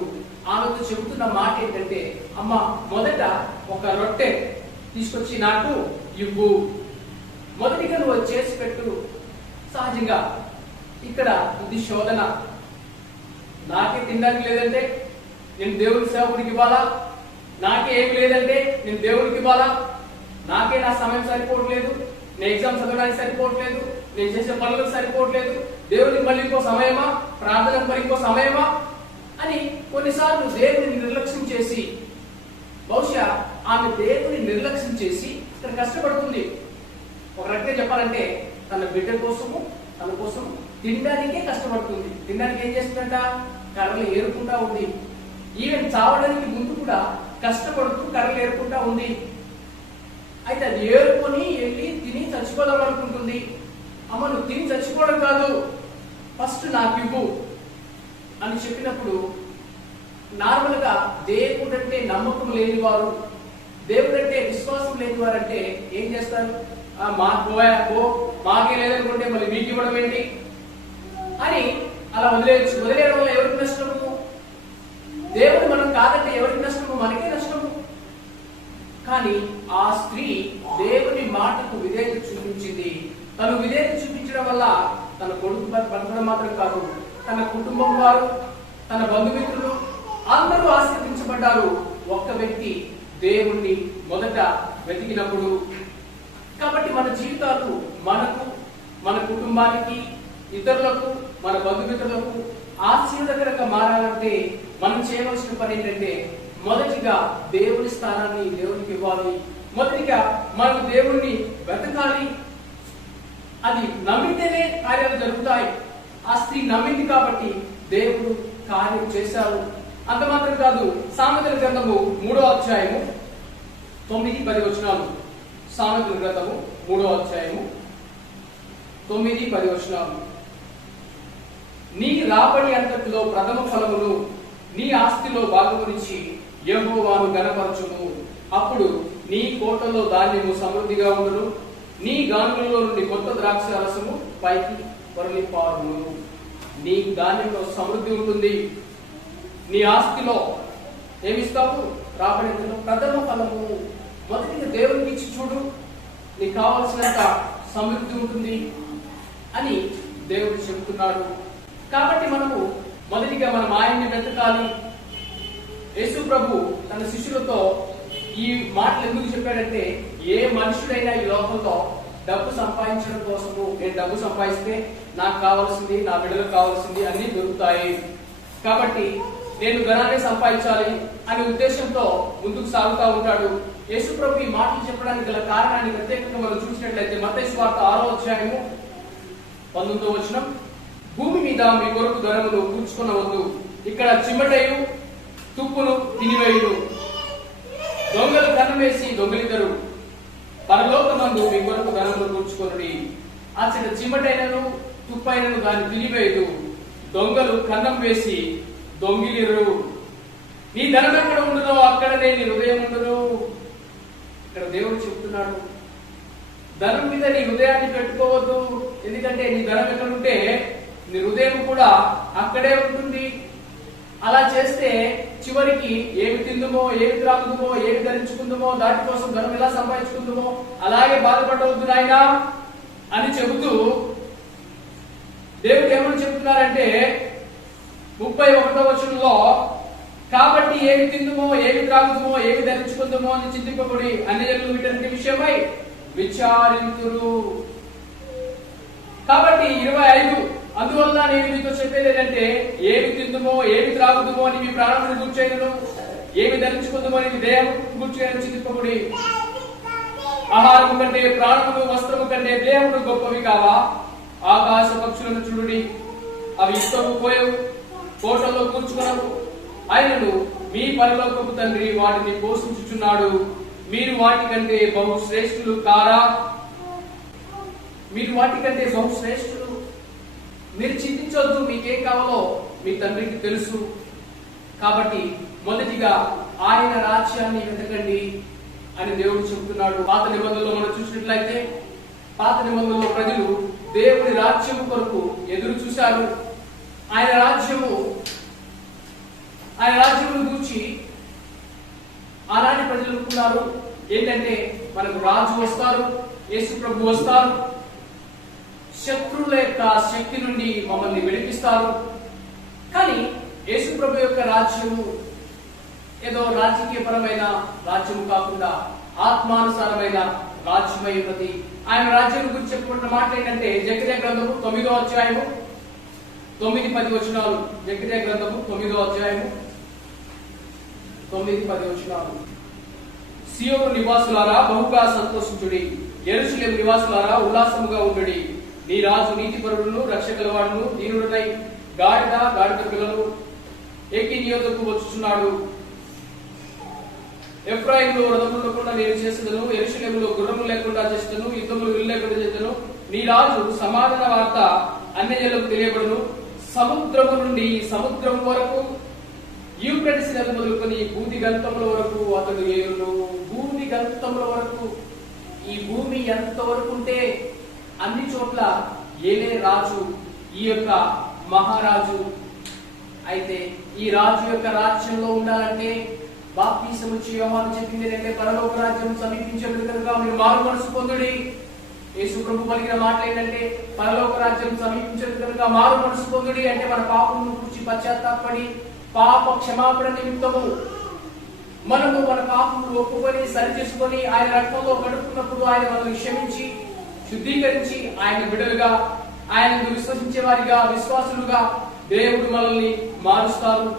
ఆమెకు చెబుతున్న మాట ఏంటంటే, అమ్మ మొదట ఒక రొట్టె తీసుకొచ్చి నాకు ఇవ్వు, మొదటిగా నువ్వు చేసి పెట్టు. సహజంగా ఇక్కడ ఇది శోధన. నాకే తినడానికి లేదంటే నేను దేవుని సేవకుడికి ఇవ్వాలా? నాకే ఏమి లేదంటే నేను దేవుడికి ఇవ్వాలా? నాకే నా సమయం సరిపోవట్లేదు, నేను ఎగ్జామ్ చదవడానికి సరిపోవట్లేదు, నేను చేసే పనులకు సరిపోవట్లేదు, దేవునికి మళ్ళీ ఇంకో సమయమా, ప్రార్థనకు మరి ఇంకో సమయమా అని కొన్నిసార్లు దేవుని నిర్లక్ష్యం చేసి, బహుశా ఆమె దేవుని నిర్లక్ష్యం చేసి ఇక్కడ కష్టపడుతుంది. ఒక రకంగా చెప్పాలంటే తన బిడ్డ కోసము, తన కోసం తినడానికే కష్టపడుతుంది. తినడానికి ఏం చేస్తుందంట? కర్రలు ఏరుకుంటా ఉంది. ఈవెన్ చావడానికి ముందు కూడా కష్టపడుతూ కర్రలు ఏరుకుంటా ఉంది. అయితే అది ఏరుకొని వెళ్ళి తిని చచ్చిపోదాం అనుకుంటుంది. అమ్మ నువ్వు తిని చచ్చిపోవడం కాదు, ఫస్ట్ నాకు ఇవ్వు అని చెప్పినప్పుడు, నార్మల్ గా దేవుడు అంటే నమ్మకం లేని వారు, దేవుడు అంటే విశ్వాసం లేని వారు అంటే ఏం చేస్తారు? మాకే లేదనుకుంటే మళ్ళీ మీకు ఇవ్వడం ఏంటి అని అలా వదిలేయచ్చు. వదిలేయడం వల్ల ఎవరికి నష్టము? దేవుడు మనం కాదంటే ఎవరికి నష్టము? మనకే నష్టము. కానీ ఆ స్త్రీ దేవుని మాటకు విధేయత చూపించింది. తను విధేయత చూపించడం వల్ల తన కొడుకు బతకడం మాత్రం కాదు, తన కుటుంబం వారు, తన బంధుమిత్రులు అందరూ ఆశీర్వదించబడ్డారు. ఒక్క వ్యక్తి దేవుణ్ణి మొదట వెతికినప్పుడు. కాబట్టి మన జీవితాలు మనకు, మన కుటుంబానికి, ఇతరులకు, మన బంధుమిత్రులకు ఆశీర్వాదకరంగా మారాలంటే మనం చేయవలసిన పని ఏంటంటే, మొదటిగా దేవుని స్థానాన్ని దేవునికి ఇవ్వాలి. మొదటిగా మనం దేవుణ్ణి వెతకాలి. అది నమ్మితేనే కార్యాలు జరుగుతాయి. ఆ స్త్రీ నమ్మింది కాబట్టి దేవుడు కార్యం చేశారు. అంత మాత్రం కాదు, సామెతల గ్రంథము 3వ అధ్యాయము 9-10 వచనాలు. సామెతల గ్రంథము 3వ అధ్యాయము 9-10 వచనాలు. నీ రాబడి అంతటిలో ప్రథమ ఫలమును నీ ఆస్తిలో భాగమునిచ్చి యెహోవాను ఘనపరచుము. అప్పుడు నీ కోటలో ధాన్యము సమృద్ధిగా ఉండును, నీ గానులలో నుండి కొత్త ద్రాక్ష రసము పైకి పొరలిపారును. నీ ధాన్యంలో సమృద్ధి ఉంటుంది. నీ ఆస్తిలో ఏమిస్తావు? రాబడిలో ప్రథమ ఫలము. మొదటిగా దేవునికి ఇచ్చి చూడు, నీకు కావలసినంత సమృద్ధి ఉంటుంది అని దేవుడు చెబుతున్నాడు. కాబట్టి మనము మొదటిగా మనం ఆయన్ని వెతకాలి. యేసు ప్రభు తన శిష్యులతో ఈ మాటలు ఎందుకు చెప్పాడంటే, ఏ మనుషుడైనా ఈ లోకంలో డబ్బు సంపాదించడం కోసము, నేను డబ్బు సంపాదిస్తే నాకు కావాల్సింది, నా బిడ్డలకు కావాల్సింది అన్ని దొరుకుతాయి, కాబట్టి నేను ధనాన్ని సంపాదించాలి అనే ఉద్దేశంతో ముందుకు సాగుతూ ఉంటాడు. యేసు ప్రభు ఈ మాటలు చెప్పడానికి గల కారణాన్ని ప్రత్యేకంగా మనం చూసినట్లయితే మత్తయి సువార్త 6వ అధ్యాయము 19వ వచనం, భూమి మీద మీ కొరకు ధనమును కూర్చుకొనవద్దు, ఇక్కడ చిమ్మటయు తుప్పును తినివేయుడు, దొంగలు కన్నం వేసి దొంగిలిద్దరు, పరలోకమందు మీ కొరకు ధనమును కూర్చుకొనుడి. అచ్చట చిమ్మటైనను తుప్పైనను దాన్ని తినివేయదు, దొంగలు కన్నం వేసి దొంగిలిరు. నీ ధనం ఎక్కడ ఉండునో అక్కడనే నీ హృదయం ఉండును. ఇక్కడ దేవుడు చెప్తున్నాడు, ధనం మీద నీ హృదయాన్ని పెట్టుకోవద్దు. ఎందుకంటే నీ ధనం ఎక్కడ ఉంటే నీ హృదయం కూడా అక్కడే ఉంటుంది. అలా చేస్తే చివరికి ఏమి తిందుమో, ఏమి త్రాగుదుమో, ఏమి ధరించుకుందుమో, దాటి కోసం ధనం ఎలా సంపాదించుకుందుమో అలాగే బాధపడవద్దు నాయనా అని చెబుతూ దేవుడు ఏమని చెబుతున్నారంటే 31వ వచనంలో, కాబట్టి ఏమి తిందుమో, ఏమి త్రాగుదుమో, ఏమి ధరించుకుందుమో అని చింతింపబడి అన్యజనులు వీటన్నిటి విషయమై విచారింతురు. కాబట్టి 25, అందువల్ల నేను మీతో చెప్పేది ఏంటంటే, ఏమి తిందుమో, ఏమి త్రాగుదుమో అని మీ ప్రాణమును గుర్చేయను, ఏమి ధరించుకుందుమో అని మీ దేహం గుర్చేయను చింతింపబడి ఆహారము కంటే ప్రాణమును, వస్త్రము కంటే దేహమును గొప్పవి కావా? ఆకాశ పక్షులను చూడుడి, అవి ఇష్టము పోయవు, కోటల్లో కూర్చుకునవు, ఆయనను మీ పరలోకపు తండ్రి వాటిని పోషించుచున్నాడు. మీరు వాటికంటే బహు శ్రేష్ఠులు కారా? మీరు వాటికంటే బహు శ్రేష్ఠులు. మీరు చింతించొద్దు, మీకేం కావాలో మీ తండ్రికి తెలుసు. కాబట్టి మొదటిగా ఆయన రాజ్యాన్ని వెతకండి అని దేవుడు చెబుతున్నాడు. పాత నిబంధనలో మనం చూసినట్లయితే, పాత నిబంధనలో ప్రజలు దేవుని రాజ్యం కొరకు ఎదురు చూశారు. ఆయన రాజ్యమును గూర్చి ఆనాటి ప్రజలు అనుకున్నారు ఏంటంటే, మనకు రాజు వస్తారు, యేసు ప్రభు వస్తారు, శత్రువుల యొక్క శక్తి నుండి మమ్మల్ని విడిపిస్తారు. కానీ యేసు ప్రభు యొక్క రాజ్యము ఏదో రాజకీయపరమైన రాజ్యము కాకుండా ఆత్మానుసారమైన రాజ్యమై ఉన్నది. ఆయన రాజ్యం గురించి చెప్పుకుంటున్న మాట ఏంటంటే, జకర్యా గ్రంథము 9వ అధ్యాయము 9-10 వచనాలు. జకర్యా గ్రంథము 9వ అధ్యాయము 9-10 వచనాలు. సియోను నివాసులారా బహుగా సంతోషించుడి, యెరూషలేము నివాసులారా ఉల్లాసముగా ఉండుడి. నీ రాజు నీతిపరుడును, రక్షగలవాడును, దీనుడునై గాడిద పిల్లలు ఎక్కి నీ యొద్దకు వచ్చుచున్నాడు. ఎఫ్రాయిములో రథములు లేకుండా నేను చేసేదను, యెరూషలేములో గుర్రములు లేకుండా చేసేదను, యుద్ధములు విల్లు లేకుండా చేసేదను. నీ రాజు సమాధాన వార్త అన్యజనులకు తెలియబడును. సముద్రము నుండి సముద్రం వరకు, యూఫ్రటీసు నది మొదలుకొని భూమి గంతముల వరకు అతడు ఏలును. భూమి గంతముల వరకు, ఈ భూమి ఎంత వరకు ఉంటే అన్ని చోట్ల ఏలే రాజు, ఈ యొక్క మహారాజు. అయితే ఈ రాజు యొక్క రాజ్యంలో ఉండాలంటే బాప్తిసము ఇచ్చి యోహాను చెప్పింది ఏంటంటే, పరలోక రాజ్యం సమీపించేది కనుక మీరు మారు మనసు పొందుడి. యేసు ప్రభు పలికిన మాట ఏంటంటే, పరలోక రాజ్యం సమీపించేది కనుక మారు మనసు పొందుడి అంటే మన పాపమును గురించి పశ్చాత్తాపడి పాప క్షమాపణ నిమిత్తము మనము మన పాపములు ఒప్పుకొని సరి చేసుకొని ఆయన రక్తంలో గడుపుకున్నప్పుడు ఆయన మనల్ని క్షమించి శుద్ధీకరించి ఆయన బిడ్డలుగా, ఆయనను విశ్వసించే వారిగా, విశ్వాసులుగా దేవుడు మనల్ని మారుస్తారు.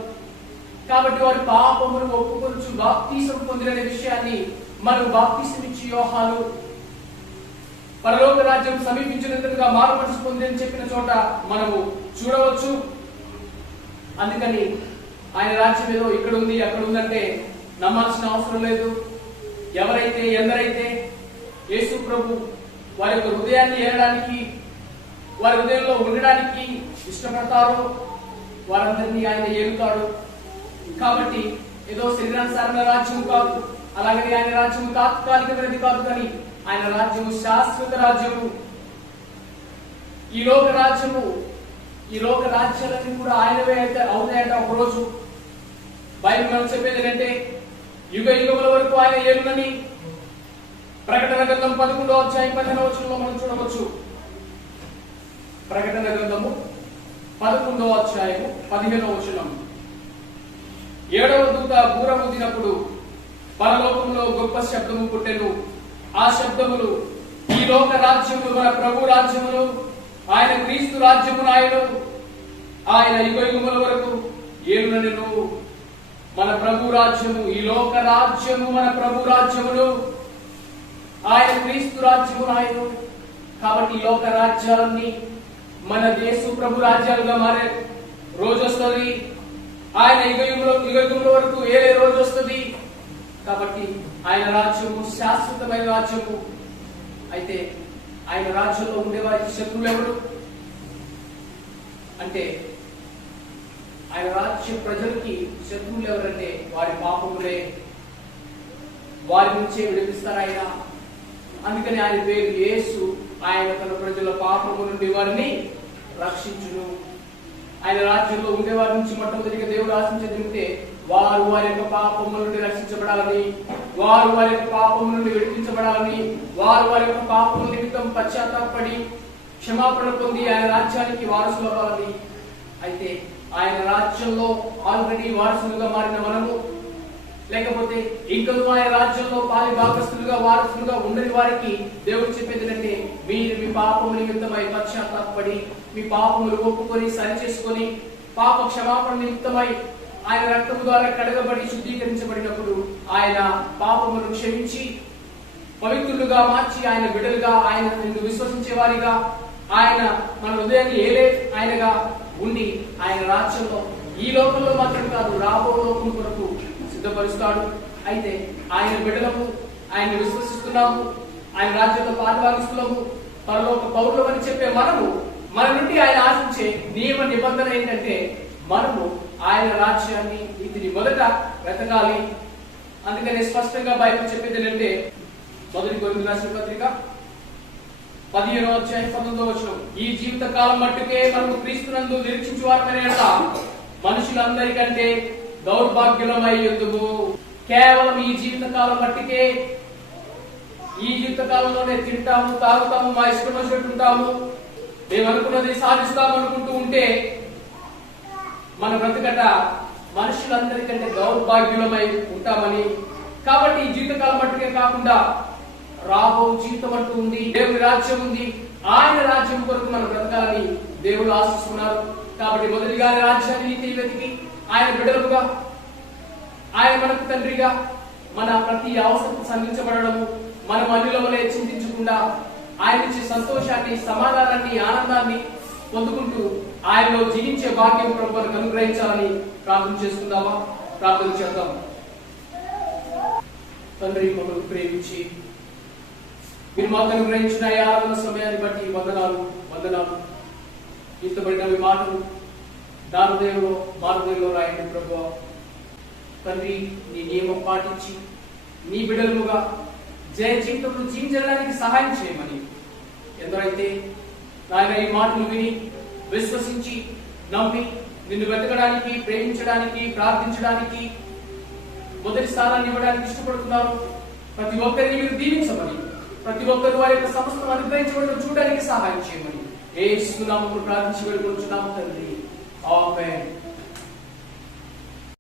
కాబట్టి వారి పాపమును ఒప్పుకొనుచు బాప్తిసం పొందిన విషయాన్ని మనం బాప్తిసం ఇచ్చి యోహాను పరలోక రాజ్యం సమీపించినందుగా మారు మనసు పొందని చెప్పిన చోట మనము చూడవచ్చు. అందుకని ఆయన రాజ్యం ఏదో ఇక్కడ ఉంది అక్కడ ఉందంటే నమ్మాల్సిన అవసరం లేదు. ఎవరైతే ఎందరైతే యేసు ప్రభు వారి యొక్క హృదయాన్ని ఏరడానికి, వారి హృదయంలో ఉండడానికి ఇష్టపడతారో వారందరినీ ఆయన ఏలుతాడు. కాబట్టి ఏదో శరీరానుసారమైన రాజ్యం కాదు, అలాగని ఆయన రాజ్యం తాత్కాలికమైనది కాదు, కానీ ఆయన రాజ్యము శాశ్వత రాజ్యము. ఈ లోక రాజ్యము, ఈ లోక రాజ్యాలన్నీ కూడా ఆయనవే అయితే అవుతాయంట ఒకరోజు. బైబిల్ మనం చెప్పేది ఏంటంటే, యుగ యుగముల వరకు ఆయన ఏలునని ప్రకటన గ్రంథం 11వ అధ్యాయం 15వ వచనంలో మనం చూడవచ్చు. ప్రకటన గ్రంథము 11వ అధ్యాయము 15వ వచనం. 7వ దూత బూర ఊదినప్పుడు పరలోకంలో గొప్ప శబ్దము పుట్టెను. ఆ శబ్దములు, ఈ లోక రాజ్యములు మన ప్రభు రాజ్యములు, ఆయన క్రీస్తు రాజ్యమును ఆయన యుగ యుగముల వరకు ఏలునెను. మన ప్రభు రాజ్యము, ఈ లోక రాజ్యము మన ప్రభు రాజ్యములు, ఆయన క్రీస్తు రాజ్యమును ఆయన. కాబట్టి ఈ లోక రాజ్యాలన్నీ మన దేశ ప్రభు రాజ్యాలుగా మారే రోజు వస్తుంది. ఆయన యుగ యుగముల వరకు ఏలే రోజు వస్తుంది. కాబట్టి ఆయన రాజ్యము శాశ్వతమైన రాజ్యము. అయితే ఆయన రాజ్యంలో ఉండే వారికి శత్రువులు ఎవరు అంటే, ఆయన రాజ్య ప్రజలకి శత్రువులు ఎవరంటే వారి పాపములే. వారి నుంచే విడిపిస్తారు ఆయన. అందుకని ఆయన పేరు యేసు. ఆయన తన ప్రజల పాపము నుండి వారిని రక్షించును. ఆయన రాజ్యంలో ఉండేవారి నుంచి మొట్టమొదటిగా దేవుడు ఆశించేది ఉంటే వారు వారి యొక్క పాపముల నుండి రక్షించబడాలని, వారు వారి యొక్క పాపముల నుండి విడిపించబడాలని, వారు వారి యొక్క పాపముల నిమిత్తం పశ్చాత్తాపడి క్షమాపణ పొంది ఆయన రాజ్యానికి వారసులు అవ్వాలని. అయితే ఆయన రాజ్యంలో ఆల్రెడీ వారసులుగా మారిన మనము, లేకపోతే ఇంకను ఆయన రాజ్యంలో పాలి భాగస్తులుగా వారసులుగా ఉండని వారికి దేవుడు చెప్పేది ఏంటంటే, మీరు మీ పాపము నిమిత్తమై పశ్చాత్తాపడి మీ పాపములు ఒప్పుకొని సరి చేసుకొని పాప క్షమాపణ నిమిత్తమై ఆయన రక్తము ద్వారా కడగబడి శుద్ధీకరించబడినప్పుడు ఆయన పాపములను క్షమించి పవిత్రులుగా మార్చి ఆయన బిడ్డలుగా ఆయన విశ్వసించే వారిగా ఆయన మన హృదయాన్ని ఏలే ఆయనగా ఉండి ఆయన రాజ్యంలో ఈ లోకంలో మాత్రం కాదు రాబో లోకం కొరకు సిద్ధపరుస్తాడు. అయితే ఆయన బిడ్డలము, ఆయన విశ్వసిస్తున్నాము, ఆయన రాజ్యంలో పాలుభాగిస్తున్నాము, పరలోక పౌరులమని చెప్పే మనము మన నుండి ఆయన ఆశించే నియమ నిబంధన ఏంటంటే మనము ఆయన రాజ్యాన్ని వీటిని మొదట వెతకాలి. అందుకనే స్పష్టంగా బైబిల్ చెప్పేది ఏంటంటే మొదటి కొరింథీయులకు రాసిన పత్రిక 15వ అధ్యాయం 19వ వచనం, ఈ జీవిత కాలం మట్టుకే మనము క్రీస్తునందు నిరీక్షించు వారమనే మనుషులందరికంటే దౌర్భాగ్యులమై ఎందుము. కేవలం ఈ జీవిత కాలం మట్టుకే, ఈ జీవిత కాలంలోనే తింటాము, తాగుతాము, మా ఇష్టం వచ్చినట్టు ఉంటాము, మేము అనుకున్నది సాధిస్తాము అనుకుంటూ ఉంటే మన బ్రతకట మనుషులందరికంటే దౌర్భాగ్యులమై ఉంటామని. కాబట్టి ఈ జీవితకాలం మట్టుకే కాకుండా రాబో జీవితం అంటూ ఉంది, దేవుని రాజ్యం ఉంది, ఆయన రాజ్యం కొరకు మనం బ్రతకాలని దేవుడు ఆశిస్తున్నారు. కాబట్టి మొదటిగా ఆయన రాజ్యాన్ని నీతిని వెతికి ఆయన బిడ్డలుగా, ఆయన మనకు తండ్రిగా మన ప్రతి అవసరం సంధించబడము, మనం అన్నిల వలె చింతించకుండా ఆయన ఇచ్చే సంతోషాన్ని, సమాధానాన్ని, ఆనందాన్ని పొందుకుంటూ ఆయనలో జీవించే భాగ్యం ప్రభువుకు అనుగ్రహించాలని ప్రార్థన చేసుకుందామా? ప్రార్థన చేద్దాం. తండ్రి, మమ్మల్ని ప్రేమించి మీరు మాకు అనుగ్రహించిన ఈ ఆరాధన సమయాన్ని బట్టి వందనాలు. ఇంతబడిన మీ మాటలు నా హృదయంలో, మా హృదయంలో రాయండి ప్రభువా. తండ్రి, నీ నియమం పాటించి నీ బిడ్డలుగా జయ జీవితంలో జీవించడానికి సహాయం చేయమని ఎందరైతే నాయన ఈ మాటలు విని విశ్వసించి నమ్మి నిన్ను వెతకడానికి, ప్రేమించడానికి, ప్రార్థించడానికి, మొదటి స్థానాన్ని ఇవ్వడానికి ఇష్టపడుతున్నారు, ప్రతి ఒక్కరిని మీరు దీవించమని, ప్రతి ఒక్కరు వారి యొక్క సమస్యను అనుగ్రహించబడడం చూడడానికి సహాయం చేయమని యేసు నామములో ప్రార్థించి వేడుకొంచున్నాము తండ్రి. ఆమేన్.